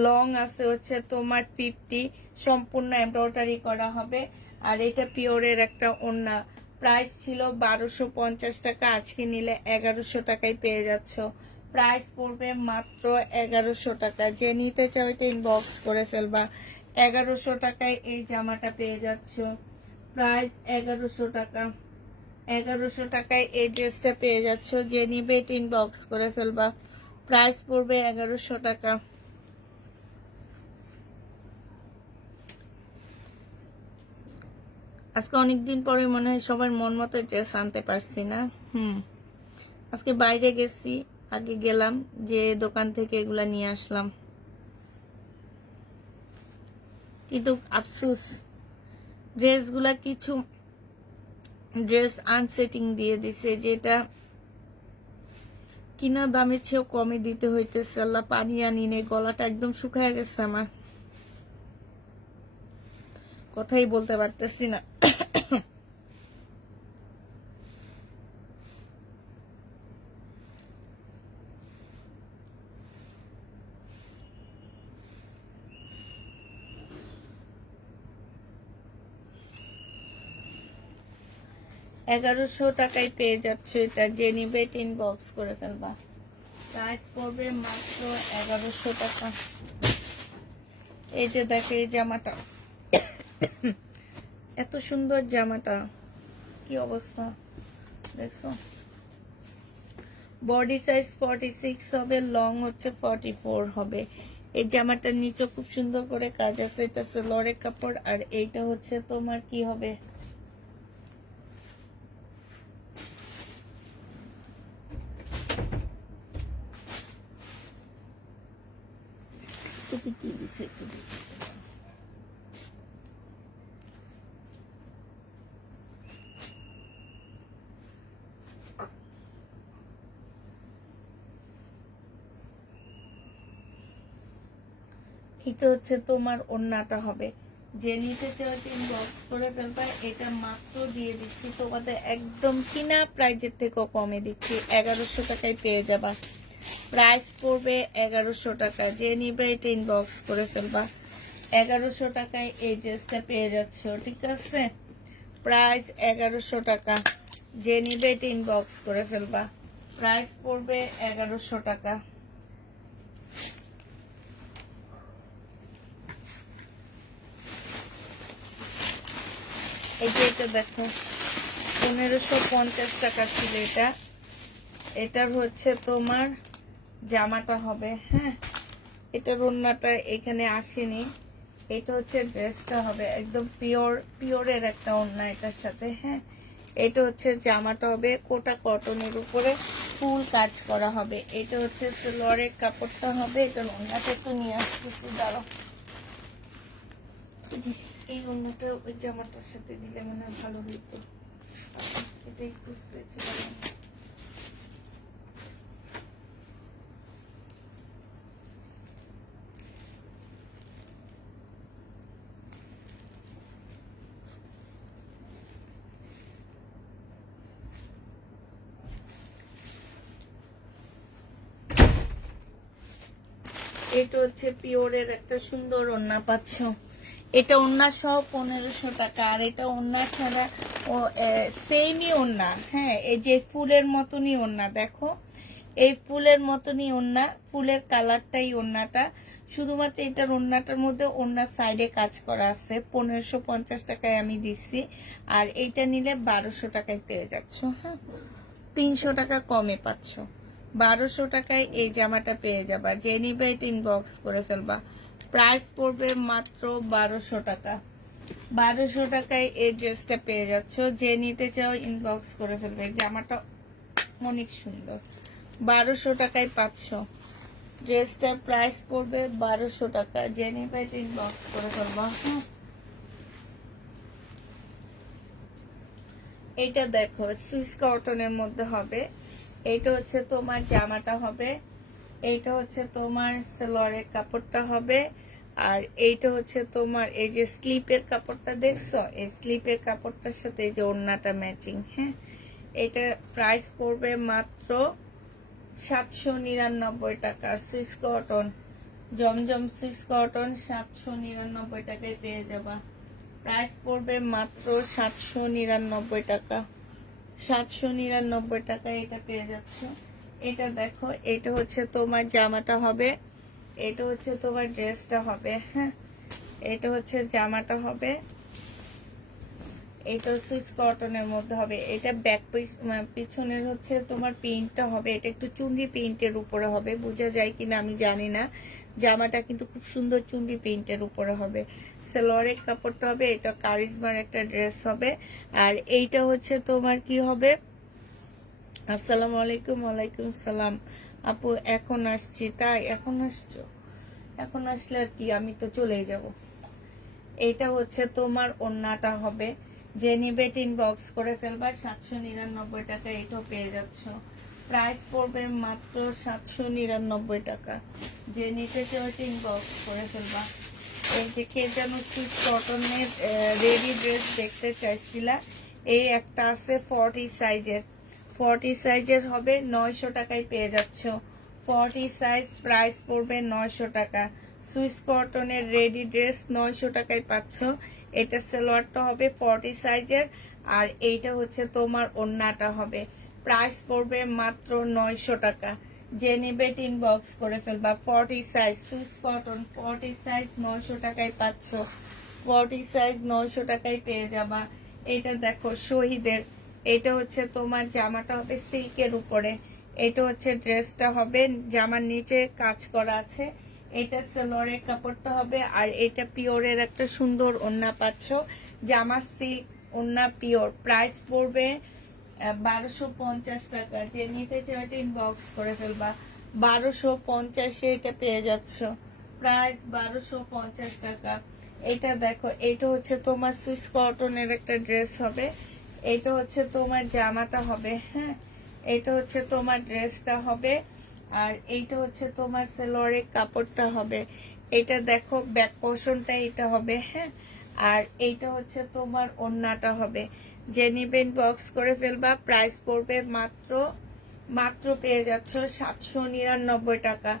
লং আছে হচ্ছে তোমার 50, সম্পূর্ণ এমব্রয়ডারি করা হবে। আর এটা পিওরের একটা ওড়না। প্রাইস ছিল 1250 টাকা, আজকে নিলে 1100 টাকায় পেয়ে যাচ্ছ। প্রাইস পড়বে মাত্র 1100 টাকা। যে নিতে চাও এটা ইনবক্স করে ফেলবা। 1100 টাকায় এই জামাটা পেয়ে যাচ্ছ। প্রাইস 1100 টাকা। 1100 টাকায় এই ড্রেসটা পেয়ে যাচ্ছ। যে নিবে এটা ইনবক্স করে ফেলবা। প্রাইস পড়বে 1100 টাকা। আজকে অনেকদিন পরে মনে হয় সবার মন মতো ড্রেস আনতে পারছি না। আজকে বাইরে গেছি, আগে গেলাম, যে দোকান থেকে এগুলা নিয়ে আসলাম, কিন্তু আফসোস ড্রেসগুলা কিছু ড্রেস আনসেটিং দিয়ে দিছে, যেটা কিনা দামের চেয়েও কমে দিতে হইতেছে। আল্লাহ, পানি আনি নেই, গলাটা একদম শুকায় গেছে আমার, কথাই বলতে পারতেছি না। 1100 টাকায় পেয়ে যাচ্ছ এটা। যে নিবে ইনবক্স করে ফেলবা। প্রাইস পড়বে মাত্র 1100 টাকা। এই যে দেখো এই জামাটা, এত সুন্দর জামাটা, কি অবস্থা দেখছো? বডি সাইজ 46 হবে, লং হচ্ছে 44 হবে। এই জামাটার নিচে খুব সুন্দর করে কাজ আছে। এটা সেলরের কাপড়, আর এইটা হচ্ছে তোমার কি হবে, কি দিছে একটু দেখি। এটা হচ্ছে তোমার ওড়নাটা হবে। যে নিতে চাও ইনবক্স করে ফেলবা। এটা মাত্র দিয়ে দিচ্ছি তোমাদের একদম কিনা প্রাইজের থেকেও কমে দিচ্ছি। 1100 টাকায় পেয়ে যাবা। প্রাইস পড়বে 1100 টাকা। যে নিবে এটা ইনবক্স করে ফেলবা। 1100 টাকায় এই ড্রেসটা পেয়ে যাচ্ছ, ঠিক আছে? প্রাইস 1100 টাকা। যে নিবে এটা ইনবক্স করে ফেলবা। প্রাইস পড়বে 1100 টাকা। এই যে এটা দেখো, 1550 টাকা ছিল এটা। এটার হচ্ছে তোমার জামাটা হবে। হ্যাঁ, এটার ওড়নাটা এখানে আসেনি। এটা হচ্ছে ড্রেসটা হবে, একদম পিওরের একটা ওড়না এটার সাথে। হ্যাঁ, এটা হচ্ছে জামাটা হবে, কোটা কটনের উপরে। ফুল কাজ করা হবে। এটা হচ্ছে সালোয়ারের কাপড়টা হবে। এটা ওড়নাটা একটু নিয়ে আসতেছি, দাঁড়াও। এই ওড়নাটা ওই জামাটার সাথে দিলে মনে হয় ভালো হইতো, এটাই খুঁজতেছিলাম। এটা হচ্ছে পিওরের একটা সুন্দর ওড়না পাচ্ছ। এটা ওড়না সহ 1500 টাকা। আর এটা ওড়না ছাড়া সেমই ওড়না। হ্যাঁ, এই যে ফুলের মতনই ওড়না, দেখো এই ফুলের মতনই ওড়না, ফুলের কালারটাই ওড়নাটা। শুধুমাত্র এটার ওড়নাটার মধ্যে ওড়নার সাইডে কাজ করা আছে। 1550 টাকায় আমি দিচ্ছি। আর এইটা নিলে 1200 টাকায় পেয়ে যাচ্ছ। হ্যাঁ, 300 টাকা কমে পাচ্ছ। 1200 টাকায় এই জামাটা পেয়ে যাবা। যে নিবে এটা ইনবক্স করে ফেলবা। প্রাইস পড়বে মাত্র 1200 টাকা। 1200 টাকায় এই ড্রেসটা পেয়ে যাচ্ছ। যে নিতে চাও ইনবক্স করে ফেলবে। জামাটা অনেক সুন্দর। 1200 টাকায় পাচ্ছ। ড্রেসটার প্রাইস পড়বে 1200 টাকা। যে নিবে এটা ইনবক্স করে ফেলবা। এটা দেখো সুইস কটনের মধ্যে হবে। এটা হচ্ছে তোমার জামাটা হবে। এইটা হচ্ছে তোমার সালোয়ারের কাপড়টা হবে। আর এইটা হচ্ছে তোমার এই যে স্লিপের কাপড়টা দেখছো, এই স্লিপের কাপড়টার সাথে এই যে ওড়নাটা ম্যাচিং। হ্যাঁ, এটা প্রাইস পড়বে মাত্র 799 টাকা। সুইস কটন, জমজম সুইস কটন 799 টাকায় পেয়ে যাবা। প্রাইস পড়বে মাত্র 799 টাকা। 799 টাকায় এটা পেয়ে যাচ্ছ। এটা দেখো, এটা হচ্ছে তোমার জামাটা হবে। এটা হচ্ছে তোমার ড্রেসটা হবে। হ্যাঁ, এটা হচ্ছে জামাটা হবে। এটা সুইস কটনের মধ্যে হবে। এটা ব্যাক পিছনের হচ্ছে তোমার প্রিন্টটা হবে। এটা একটু চুনরি প্রিন্টের উপরে হবে, বোঝা যায় কিনা আমি জানি না। জামাটা কিন্তু খুব সুন্দর চুনরি প্রিন্টের উপরে হবে। সালোয়ারের কাপড়টা হবে। এটা কারিজমার একটা ড্রেস হবে। আর এইটা হচ্ছে তোমার কি হবে। আসসালামু আলাইকুম। ওয়ালাইকুম সালাম। আপু এখন আসছি। তাই এখন আসছো? এখন আসলে আর কি, আমি তো চলেই যাব। এটা হচ্ছে তোমার ওড়নাটা হবে। যে নিবে ইনবক্স করে ফেলবা। 799 টাকা এটাও পেয়ে যাচ্ছ। প্রাইস পড়বে মাত্র 799 টাকা। যে নিতে চাও ইনবক্স করে ফেলবা। এই যে কে যেন সুইট কটনের রেডি ড্রেস দেখতে চাইছিলা, এই একটা আছে 40 সাইজের। 40 সাইজের হবে, 900 টাকায় পেয়ে যাচ্ছ। 40 সাইজ, প্রাইস পড়বে 900 টাকা। সুইস কটনের রেডি ড্রেস 900 টাকায় পাচ্ছ। এটা সালোয়ারটা হবে 40 সাইজের। আর এইটা হচ্ছে তোমার ওড়নাটা হবে। প্রাইস পড়বে মাত্র 900 টাকা। যে নেবে ইনবক্স করে ফেলবা। 40 সাইজ সুইস কটন 40 সাইজ 900 টাকায় পাচ্ছ। 40 সাইজ 900 টাকায় পেয়ে যাবা। এটা দেখো শহীদের। এটা হচ্ছে তোমার জামাটা হবে সিল্কের উপরে। এটা হচ্ছে ড্রেসটা হবে। জামার নিচে কাজ করা আছে। এটা সালোয়ারের কাপড়টা হবে। আর এটা পিওরের একটা সুন্দর ওড়না পাচ্ছ। জামার সিল্ক ওড়না পিওর। প্রাইস পড়বে 1250 টাকা। যে নিতে চাও ইনবক্স করে ফেলবা। 1250-এ এটা পেয়ে যাচ্ছ। প্রাইস 1250 টাকা। এটা দেখো, এটা হচ্ছে তোমার সুইস কটনের একটা ড্রেস হবে। এটা হচ্ছে তোমার জামাটা হবে। হ্যাঁ, এটা হচ্ছে তোমার ড্রেসটা হবে। আর এইটা হচ্ছে তোমার সালোয়ারের কাপড়টা হবে। এটা দেখো ব্যাক পোর্শনটা এটা হবে। হ্যাঁ, আর এইটা হচ্ছে তোমার ওড়নাটা হবে। যে নিবেন বক্স করে ফেলবা। প্রাইস পড়বে মাত্র মাত্র পেয়ে যাচ্ছ 799 টাকা।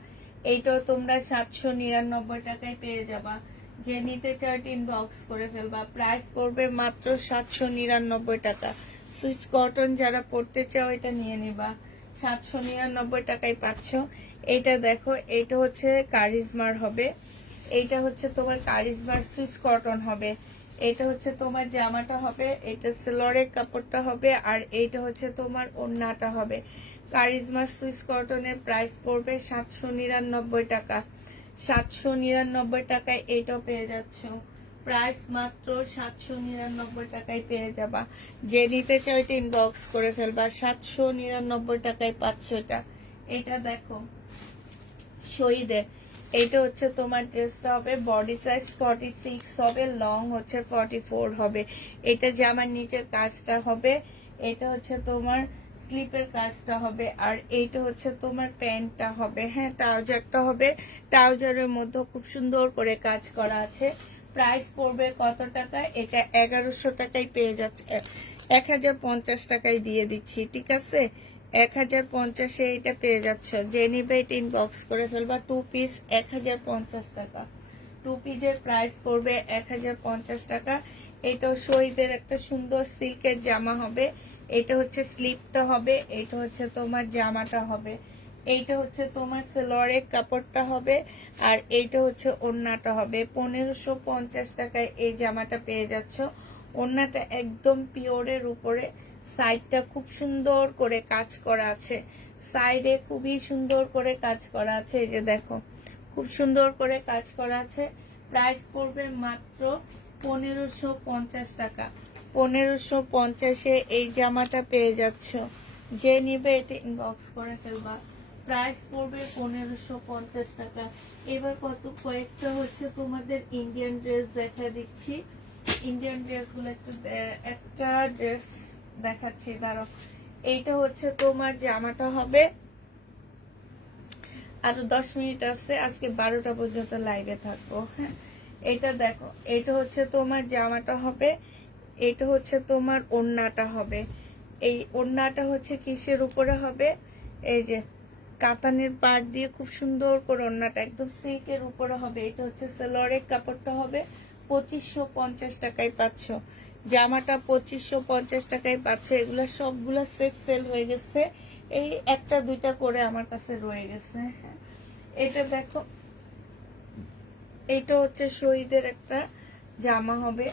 এইটাও তোমরা 799 টাকায় পেয়ে যাবা। যে নিতে চাও ইনবক্স করে ফেলবা। প্রাইস পড়বে মাত্র 799 টাকা। সুইচ কটন যারা পড়তে চাও এটা নিয়ে নিবা। 799 টাকায় পাচ্ছ। এটা দেখো, এটা হচ্ছে কারিজমার হবে। এইটা হচ্ছে তোমার কারিজমার সুইচ কটন হবে। এটা হচ্ছে তোমার জামাটা হবে। এটা সালোয়ারের কাপড়টা হবে। আর এইটা হচ্ছে তোমার ওড়নাটা হবে। কারিজমা সুইস কটনের প্রাইস পড়বে 799 টাকা। 799 টাকায় এইটাও পেয়ে যাচ্ছ। প্রাইস মাত্র 799 টাকায় পেয়ে যাবা। যে নিতে চাও এটা ইনবক্স করে ফেলবা। 799 টাকায় পাচ্ছ এটা। এটা দেখো শহীদের, এটা হচ্ছে তোমার ড্রেসটা হবে বডি সাইজ 46 হবে, লং হচ্ছে 44 হবে। এটা জামার নিচের কাজটা হবে, এটা হচ্ছে তোমার স্লিপের কাজটা হবে, আর এইটা হচ্ছে তোমার প্যান্টটা হবে। হ্যাঁ, ট্রাউজারটা হবে, ট্রাউজারের মধ্যে খুব সুন্দর করে কাজ করা আছে। প্রাইস পড়বে কত টাকা? এটা 1100 টাকায় পেয়ে যাচ্ছে, 1050 টাকায় দিয়ে দিচ্ছি, ঠিক আছে? 1050-এ এটা পেয়ে যাচ্ছ। যে নিবে এটা ইনবক্স করে ফেলবা। 2 পিস 1050 টাকা। 2 পিসের প্রাইস পড়বে 1050 টাকা। এটাও শহীদের একটা সুন্দর সিল্কের জামা হবে। এটা হচ্ছে স্লিপটা হবে, এটা হচ্ছে তোমার জামাটা হবে, এইটা হচ্ছে তোমার সেলোয়ারের কাপড়টা হবে, আর এইটা হচ্ছে ওড়নাটা হবে। 1550 টাকায় এই জামাটা পেয়ে যাচ্ছ। ওড়নাটা একদম পিওরের উপরে, সাইডটা খুব সুন্দর করে কাজ করা আছে, সাইডে খুবই সুন্দর করে কাজ করা আছে। এই যে দেখো খুব সুন্দর করে কাজ করা আছে। প্রাইস পড়বে মাত্র 1550 টাকা। 1550-এ এই জামাটা পেয়ে যাচ্ছ। যে নিবে এটা ইনবক্স করে ফেলবা। প্রাইস পড়বে 1550 টাকা। এবার কয়েকটা হচ্ছে তোমাদের ইন্ডিয়ান ড্রেস দেখা দিচ্ছি। ইন্ডিয়ান ড্রেসগুলো একটা ড্রেস দেখাচ্ছি, দাঁড়াও। এইটা হচ্ছে তোমার জামাটা হবে, আরো 10 মিনিট আছে, আজকে 12টা পর্যন্ত লাইভে থাকবো। হ্যাঁ, এটা দেখো, এটা হচ্ছে তোমার জামাটা হবে, এটা হচ্ছে তোমার ওড়নাটা হবে। এই ওড়নাটা হচ্ছে কিসের উপরে হবে? এই যে কাতানের পাড় দিয়ে খুব সুন্দর করে ওড়নাটা একদম সিল্কের উপরে হবে। এটা হচ্ছে সেলোয়ারের কাপড়টা হবে। 2550 টাকায় পাচ্ছ জামাটা, 2550 টাকায় পাচ্ছ। এগুলো সবগুলো সেট সেল হয়ে গেছে, এই একটা দুইটা করে আমার কাছে রয়ে গেছে। এটা দেখো, এটা হচ্ছে শহীদের একটা জামা হবে,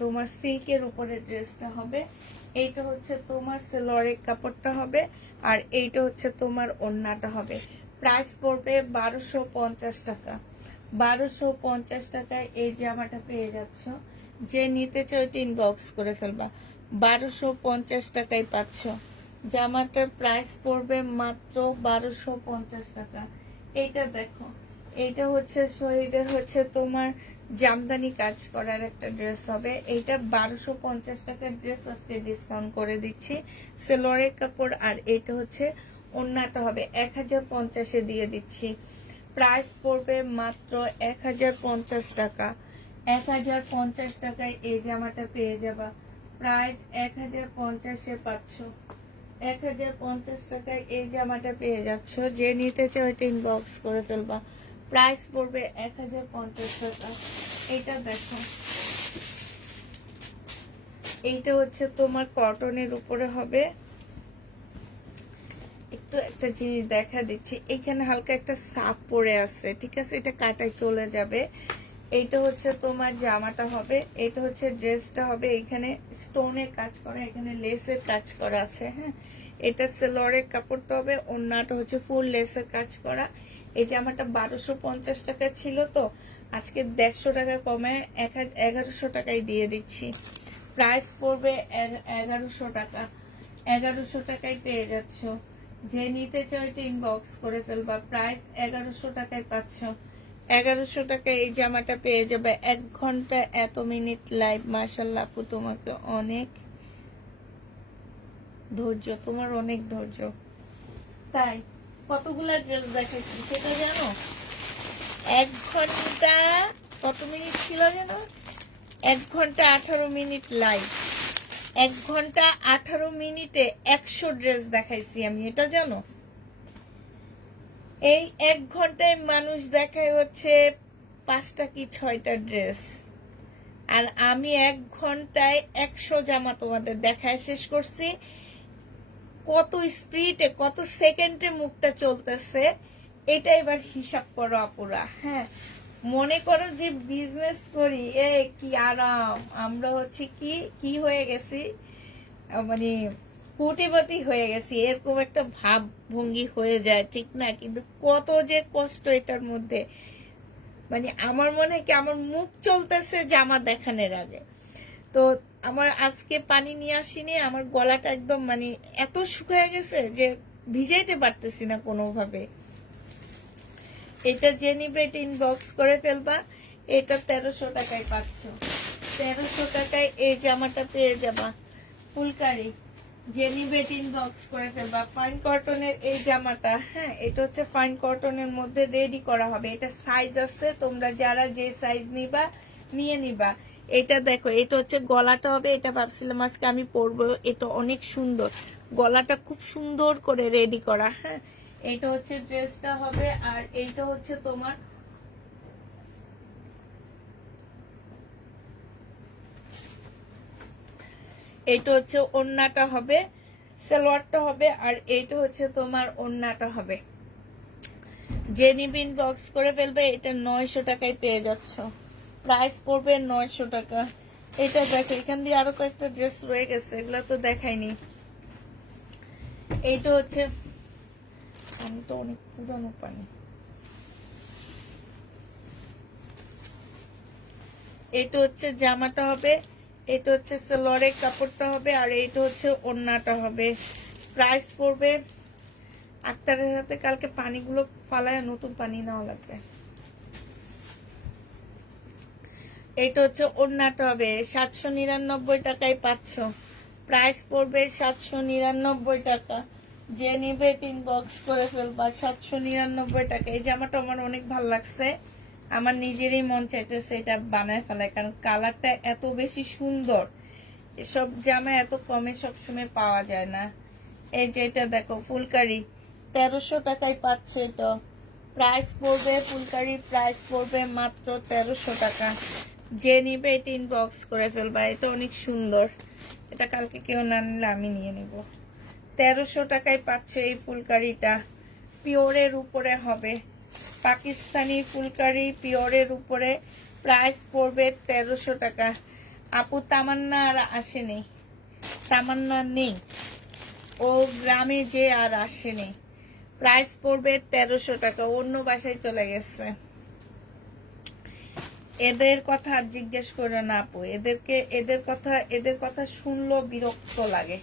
তোমার সিল্কের উপরে ড্রেসটা হবে। এইটা হচ্ছে তোমার সেলোয়ারের কাপড়টা হবে, আর এইটা হচ্ছে তোমার ওড়নাটা হবে। প্রাইস পড়বে 1250 টাকা। 1250 টাকায় এই জামাটা পেয়ে যাচ্ছ। যে নিতে চাও এটা ইনবক্স করে ফেলবা। 1250 টাকায় পাচ্ছ। জামাটার প্রাইস পড়বে মাত্র 1250 টাকা। এইটা দেখো, এইটা হচ্ছে শহীদের হচ্ছে তোমার জামদানি কাজ করার একটা ড্রেস হবে। এইটা 1250 টাকার ড্রেস, আজকে ডিসকাউন্ট করে দিচ্ছি। সেলোয়ারের কাপড়, আর এটা হচ্ছে ওড়নাটা হবে 1050-এ দিয়ে দিচ্ছি। প্রাইস পড়বে মাত্র 1050 টাকা। 1050 টাকায় এই জামাটা পেয়ে যাবা। প্রাইস 1050-এ পাচ্ছ। 1050 টাকায় এই জামাটা পেয়ে যাচ্ছ। যে নিতে চাও এটা ইনবক্স করে ফেলবা। প্রাইস পড়বে 1050 টাকা। এটা দেখো, এইটা হচ্ছে তোমার কটনের উপরে হবে। একটু একটা জিনিস দেখা দিচ্ছি, এখানে হালকা একটা সাপ পরে আছে, ঠিক আছে? এটা কাটায় চলে যাবে। এইটা হচ্ছে তোমার জামাটা হবে, এটা হচ্ছে ড্রেসটা হবে। এখানে স্টোনের কাজ করা, এখানে লেসের কাজ করা আছে। হ্যাঁ, এটা সেলোয়ারের কাপড়টা হবে, ওড়নাটা হচ্ছে ফুল লেসের কাজ করা। এই জামাটা 1250 টাকা ছিল, তো আজকে 150 টাকা কমে 1100 টাকায় দিয়ে দিচ্ছি। প্রাইস পড়বে 1100 টাকা। 1100 টাকায় পেয়ে যাচ্ছ। যে নিতে চাও এটা ইনবক্স করে ফেলবা। প্রাইস 1100 টাকায় পাচ্ছ। 1100 টাকায় এই জামাটা পেয়ে যাবে। 1 ঘন্টা এত মিনিট লাইভ। মাশাআল্লাহ আপু, তোমাকে অনেক ধৈর্য, তোমার অনেক ধৈর্য। তাই কতগুলা ড্রেস দেখাচ্ছি সেটা জানো? 1 ঘন্টা কত মিনিট ছিল জানো? 1 ঘন্টা 18 মিনিট লাইভ। 1 ঘন্টা 18 মিনিটে 100 ড্রেস দেখাইছি আমি, এটা জানো? এই 1 ঘন্টায় মানুষ দেখায় হচ্ছে 5টা কি 6টা ড্রেস, আর আমি 1 ঘন্টায় 100 জামা তোমাদের দেখায় শেষ করছি। কত স্পিডে, কত সেকেন্ডে মুখটা চলতেছে, এটা এবার হিসাব করো আপুরা। হ্যাঁ, মনে করো যে বিজনেস করি, কি আরাম। আমরা হচ্ছে কি কি হয়ে গেছি, মানে কোটিপতি হয়ে গেছি, এরকম একটা ভাব ভঙ্গি হয়ে যায়, ঠিক না? কিন্তু কত যে কষ্ট এটার মধ্যে। মানে আমার মনে হয় কি আমার মুখ চলতেছে জামা দেখানোর আগে। তো আমার আজকে পানি নিয়ে আসিনি, আমার গলাটা একদম মানে এত শুকিয়ে গেছে যে ভিজাইতে পারতেছি না কোনোভাবে। এটা যে নিবে এটা ইনবক্স করে ফেলবা। এটা 1300 টাকায় পাচ্ছ। 1300 টাকায় এই জামাটা পেয়ে যাবা ফুলকারি। যে নিবে এটা ইনবক্স করে ফেলবা। ফাইন কটনের এই জামাটা, হ্যাঁ এটা হচ্ছে ফাইন কটনের মধ্যে রেডি করা হবে। এটা সাইজ আছে, তোমরা যারা যে সাইজ নিবা নিয়ে নিবা। এটা দেখো, এটা হচ্ছে গলাটা হবে। এটা ভাবছিলাম আজকে আমি পরবো, এটা অনেক সুন্দর, গলাটা খুব সুন্দর করে রেডি করা। হ্যাঁ এটা হচ্ছে ড্রেসটা হবে। আর এইটা হচ্ছে তোমার এইটা হচ্ছে ওড়নাটা হবে, সালোয়ারটা হবে। আর এইটা হচ্ছে তোমার ওড়নাটা হবে। যে নিবে ইনবক্স করে ফেলবে। এটা 900 টাকায় পেয়ে যাচ্ছ। প্রাইস পড়বে 900 টাকা। এটা দেখো, এখান দিয়ে আরো কয়েকটা ড্রেস রয়ে গেছে, এগুলো তো দেখাইনি। এইটা হচ্ছে, আমি তো অনেক পুরানো পানি। এটা হচ্ছে জামাটা হবে, এটা হচ্ছে সালোয়ারের কাপড়টা হবে, আর এইটা হচ্ছে ওড়নাটা হবে। প্রাইস পড়বে, আক্তারের হাতে কালকে পানিগুলো ফালায় নতুন পানি নেওয়া লাগবে। এইটা হচ্ছে ওড়নাটা হবে, 799 টাকায় পাচ্ছ। প্রাইস পড়বে 799 টাকা। যে নিবে ইনবক্স করে ফেলবা। 799 টাকা। এই জামাটা আমার অনেক ভালো লাগছে, আমার নিজেরই মন চাইতেছে এটা বানায় ফেলায়, কারণ কালারটা এত বেশি সুন্দর। এসব জামা এত কমে সবসময় পাওয়া যায় না। এই যে এটা দেখো ফুলকারি, 1300 টাকায় পাচ্ছে এটা। প্রাইস পড়বে ফুলকারি, প্রাইস পড়বে মাত্র 1300 টাকা। যে নিবে এটা ইনবক্স করে ফেলবা। এটা অনেক সুন্দর, এটা কালকে কেউ না নিলে আমি নিয়ে নিব। 1300 টাকায় পাচ্ছে এই ফুলকারিটা। পিওরের উপরে হবে, পাকিস্তানি ফুলকারি পিওরের উপরে। প্রাইস পড়বে 1300 টাকা। আপু তামান্না আর আসেনি, তামান্না নেই, ও গ্রামে যে আর আসেনি। প্রাইস পড়বে 1300 টাকা, অন্য বাসায় চলে গেছে। এদের কথা আর জিজ্ঞেস করে না আপু, এদের কথা শুনলেও বিরক্ত লাগে।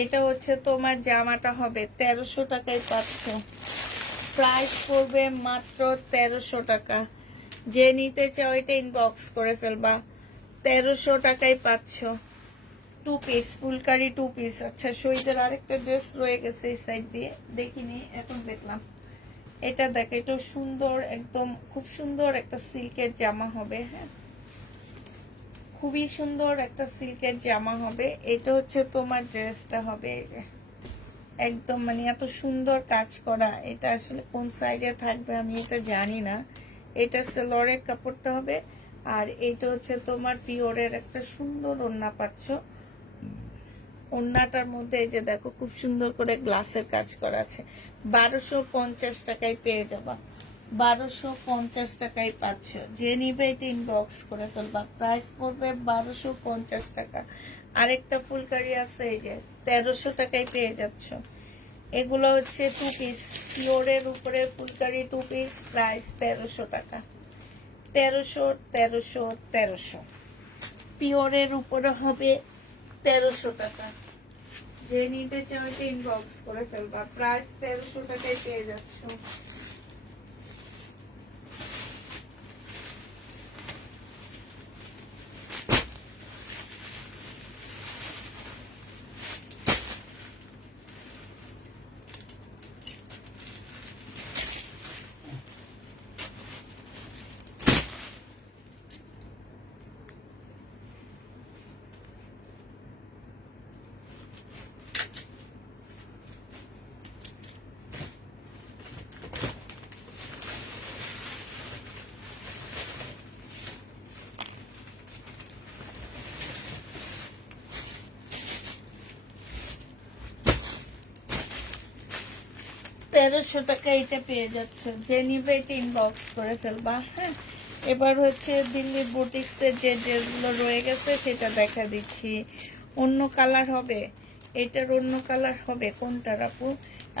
এটা হচ্ছে তোমার জামাটা হবে, 1300 টাকায় পাচ্ছ। প্রাইস পড়বে মাত্র 1300 টাকা। যে নিতে চাও এটা ইনবক্স করে ফেলবা। 1300 টাকায় পাচ্ছ। 2 পিস ফুলকারি 2 পিস। আচ্ছা শহীদের আরেকটা ড্রেস রয়ে গেছে এই সাইড দিয়ে, দেখিনি, এখন দেখলাম। এটা দেখ, এটা সুন্দর, একদম খুব সুন্দর একটা সিল্কের জামা হবে। হ্যাঁ খুবই সুন্দর একটা সিল্কের জামা হবে। এটা হচ্ছে তোমার ড্রেসটা হবে, একদম মানে এত সুন্দর কাজ করা। এটা আসলে কোন সাইডে থাকবে আমি এটা জানি না। এটা সালোয়ারের কাপড়টা হবে। আর এইটা হচ্ছে তোমার পিওরের একটা সুন্দর ওড়না পাচ্ছ। ওড়নাটার মধ্যে এই যে দেখো খুব সুন্দর করে গ্লাসের কাজ করা আছে। 1250 টাকায় পেয়ে যাবা। 1250 টাকায় পাচ্ছ। যে নিবে এটা ইনবক্স করে ফেলবা। প্রাইস পড়বে 1250 টাকা। আরেকটা ফুলকারি আছে এই যে 1300 টাকায় পেয়ে যাচ্ছ। এগুলো হচ্ছে 2 পিস পিওরের উপরে ফুলকারি 2 পিস। প্রাইস 1300 টাকা। 1300 1300 1300 পিওরের উপরে হবে 1300 টাকা। যে নিতে চাও এটা ইনবক্স করে ফেলবা। প্রাইস 1300 টাকায় পেয়ে যাচ্ছ। তেরোশো টাকা এটা পেয়ে যাচ্ছে। যে নিবে এটা ইনবক্স করে ফেলবা। হ্যাঁ এবার হচ্ছে দিল্লির বুটিক্সের যে ড্রেসগুলো রয়ে গেছে সেটা দেখা দিচ্ছি। অন্য কালার হবে, এটার অন্য কালার হবে কোনটার আপু?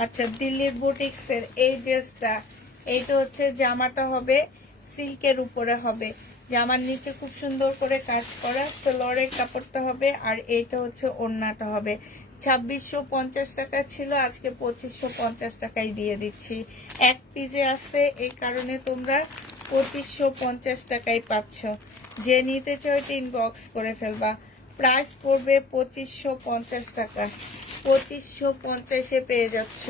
আচ্ছা দিল্লির বুটিক্সের এই ড্রেসটা, এইটা হচ্ছে জামাটা হবে সিল্কের উপরে হবে, জামার নিচে খুব সুন্দর করে কাজ করা, ফ্লোরের কাপড়টা হবে, আর এইটা হচ্ছে ওড়নাটা হবে। 2650 টাকা ছিল, আজকে 2550 টাকায় দিয়ে দিচ্ছি। এক পিসে আছে, এই কারণে তোমরা 2550 টাকায় পাচ্ছ। যে নিতে চাও এটা ইনবক্স করে ফেলবা। প্রাইস পড়বে 2550 টাকা। 2550-এ পেয়ে যাচ্ছ।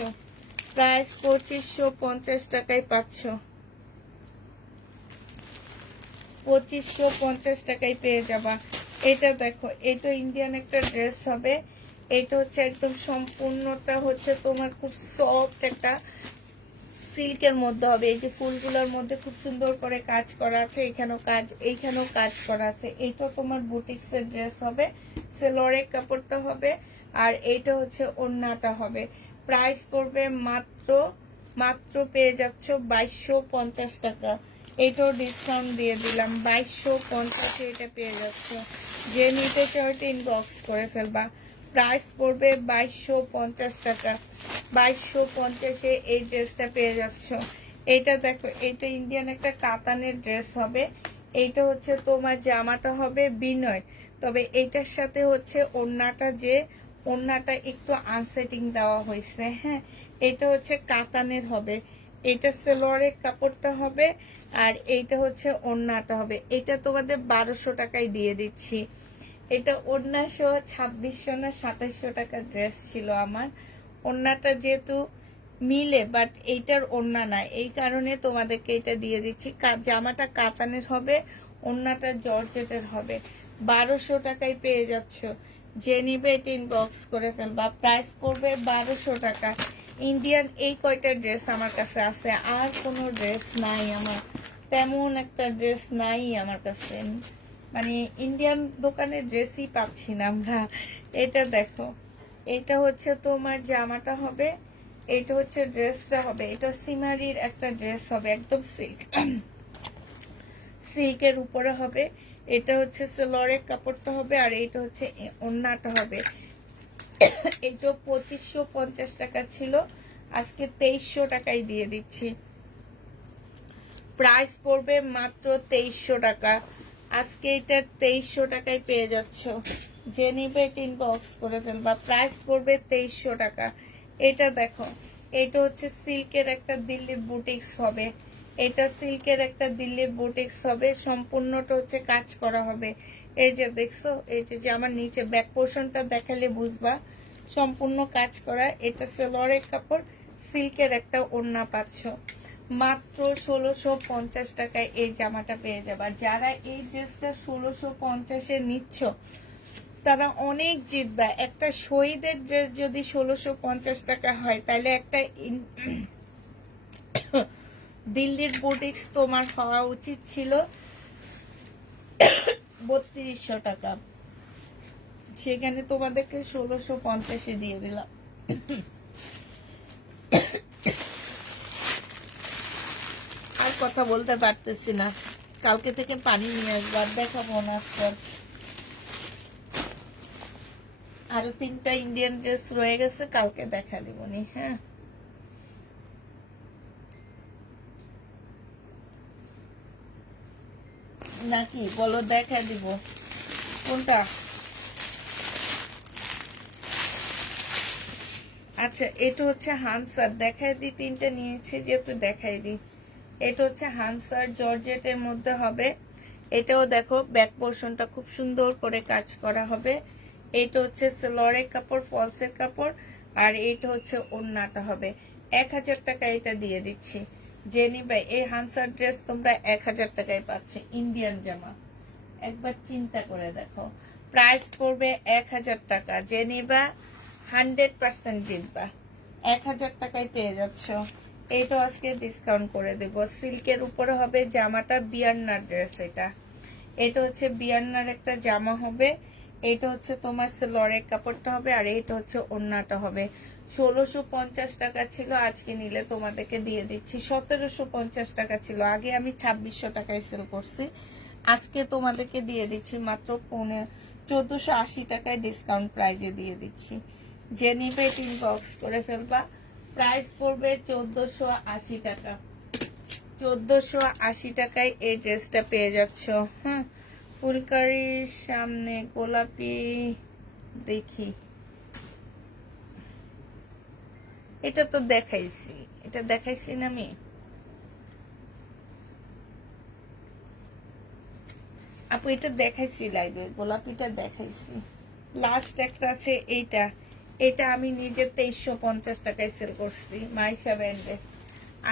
প্রাইস 2550 টাকায় পাচ্ছ। 2550 টাকায় পেয়ে যাবা। এটা দেখো, এটা ইন্ডিয়ান একটা ড্রেস হবে। এটা হচ্ছে একদম সম্পূর্ণটা হচ্ছে তোমার খুব সফট একটা সিল্কের মধ্যে হবে। এই যে ফুলগুলোর মধ্যে খুব সুন্দর করে কাজ করা আছে, এইখানেও কাজ করা আছে। এইটা তোমার বুটিক্সের ড্রেস হবে, সেলোয়ারের কাপড়টা হবে, আর এইটা হচ্ছে ওড়নাটা হবে। প্রাইস পড়বে মাত্র পেয়ে যাচ্ছ 2250 টাকা। এটাও ডিসকাউন্ট দিয়ে দিলাম, 2250 এটা পেয়ে যাচ্ছ। যে নিতে চাও এটা ইনবক্স করে ফেলবা। প্রাইস পড়বে 2250 টাকা। 2250-এ এই ড্রেসটা পেয়ে যাচ্ছ। এটা দেখো, এটা ইন্ডিয়ান একটা কাতানের ড্রেস হবে। এইটা হচ্ছে তোমার জামাটা হবে বিনয়, তবে এইটার সাথে হচ্ছে ওড়নাটা একটু আনসেটিং দেওয়া হয়েছে। হ্যাঁ, এটা হচ্ছে কাতানের হবে। এটা সেলোয়ারের কাপড়টা হবে, আর এইটা হচ্ছে ওড়নাটা হবে। এটা তোমাদের 1200 টাকায় দিয়ে দিচ্ছি। এটা ওড়না সহ 2600 না 2700 টাকার ড্রেস ছিল আমার। ওড়নাটা যেহেতু মিলে, বাট এইটার ওড়না না, এই কারণে তোমাদেরকে এটা দিয়ে দিচ্ছি। জামাটা কাতানের হবে, ওড়নাটা জর্জেটের হবে। 1200 টাকায় পেয়ে যাচ্ছ। যে নিবে এটা ইনবক্স করে ফেলবা। প্রাইস পড়বে 1200 টাকা। ইন্ডিয়ান এই কয়টা ড্রেস আমার কাছে আছে, আর কোনো ড্রেস নাই আমার, তেমন একটা ড্রেস নাই আমার কাছে। মানে ইন্ডিয়ান দোকানে ড্রেসই পাচ্ছি না আমরা। এটা দেখো, এটা হচ্ছে তোমার জামাটা হবে, এটা হচ্ছে ড্রেসটা হবে। এটা সিমারির একটা ড্রেস হবে, একদম সিল্কের উপরে হবে। এটা হচ্ছে সেলোয়ারের কাপড়টা হবে, আর এইটা হচ্ছে ওড়নাটা হবে। এটা 2550 টাকা ছিল, আজকে 2300 টাকায় দিয়ে দিচ্ছি। প্রাইস পড়বে মাত্র 2300 টাকা। আজকে এটা 2300 টাকায় পেয়ে যাচ্ছ। যে নিবে এটা ইনবক্স করে ফেলবা। প্রাইস পড়বে 2300 টাকা। এটা দেখো, এটা হচ্ছে সিল্কের একটা দিল্লি বুটিক্স হবে। এটা সিল্কের একটা দিল্লি বুটিক্স হবে, সম্পূর্ণটা হচ্ছে কাজ করা হবে। এই যে দেখছো, এই যে আমার নিচে ব্যাক পোর্শনটা দেখালে বুঝবা, সম্পূর্ণ কাজ করা। এটা সেলোয়ারের কাপড়, সিল্কের একটা ওড়না পাচ্ছ। মাত্র 1650 টাকায় এই জামাটা পেয়ে যাবা। যারা এই ড্রেসটা 1650-এ নিচ্ছ তারা অনেক জিতবা। একটা শহীদের ড্রেস যদি 1650 টাকা হয়, তাহলে একটা দিল্লির বুটিক্স তোমার হওয়া উচিত ছিল 3200 টাকা। সেখানে তোমাদেরকে 1650-এ দিয়ে দিলাম। আর কথা বলতে পারতেছি না, কালকে থেকে পানি নিয়ে আসবো, আর দেখাবো না আজকাল। আরো 3টা ইন্ডিয়ান ড্রেস রয়ে গেছে, কালকে দেখা দিবনি। হ্যাঁ, নাকি বলো, দেখা দিব। কোনটা? আচ্ছা, এটা হচ্ছে হানসার, দেখাই দিই। 3টা নিয়েছি যেহেতু দেখাই দিই। এটা হচ্ছে হানসার, জর্জেটের মধ্যে হবে। এটাও দেখো, ব্যাক পোর্শনটা খুব সুন্দর করে কাজ করা হবে। এটা হচ্ছে সেলোয়ারের কাপড়, ফলসের কাপড়, আর এটা হচ্ছে ওড়নাটা হবে। 1000 টাকা এটা দিয়ে দিচ্ছি। যে নিবে এই হানসার ড্রেস তোমরা 1000 টাকায় পাচ্ছ। ইন্ডিয়ান জামা, একবার চিন্তা করে দেখো। প্রাইস পড়বে 1000 টাকা। যে নিবা 100% জিতবা। 1000 টাকায় পেয়ে যাচ্ছ। এইটা আজকে ডিসকাউন্ট করে দেব। সিল্কের উপরে হবে, জামাটা বিয়ান্নার ড্রেস। এটা হচ্ছে বিয়ান্নার একটা জামা হবে। এটা হচ্ছে তোমার সেলোয়ারের কাপড়টা হবে, আর এইটা হচ্ছে ওড়নাটা হবে। 1650 টাকা ছিল, আজকে নিলে তোমাদেরকে দিয়ে দিচ্ছি 1750 টাকা ছিল। আগে আমি 2600 টাকায় সেল করছি, আজকে তোমাদেরকে দিয়ে দিচ্ছি মাত্র 1480 টাকায় ডিসকাউন্ট প্রাইজে দিয়ে দিচ্ছি। যে নিবে ইনবক্স করে ফেলবা। প্রাইস পড়বে 1480 টাকা। 1480 টাকায় এই ড্রেসটা পেয়ে যাচ্ছ। হ্যাঁ, ফুলকারির সামনে গোলাপি, দেখি এটা তো দেখাইছি, এটা দেখাইছি না আমি? আপু এটা দেখাইছি লাইভে, গোলাপিটা দেখাইছি। লাস্ট একটা আছে এইটা, এটা আমি নিজে 2350 টাকায় সেল করছি মাইশা ব্র্যান্ডের।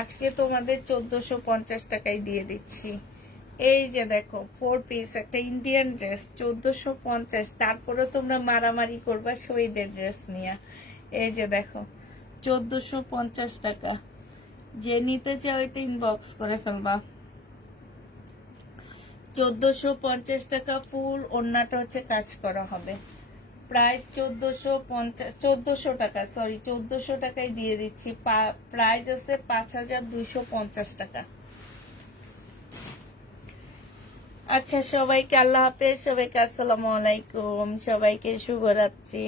আজকে তোমাদের 1450 টাকায় দিয়ে দিচ্ছি। এই যে দেখো 4 পিস একটা ইন্ডিয়ান ড্রেস 1450, তারপরে তোমরা মারামারি করবা শহীদের ড্রেস নিয়ে। এই যে দেখো 1450 টাকা, যে নিতে চাও এটা ইনবক্স করে ফেলবা। 1450 টাকা ফুল, ওড়নাটা হচ্ছে কাজ করা হবে। প্রাইস 1450, 1400 টাকা, সরি 1400 টাকায় দিয়ে দিচ্ছি। প্রাইস আছে 5250 টাকা। আচ্ছা, সবাইকে আল্লাহ হাফেজ, সবাইকে আসসালামু আলাইকুম, সবাইকে শুভরাত্রি।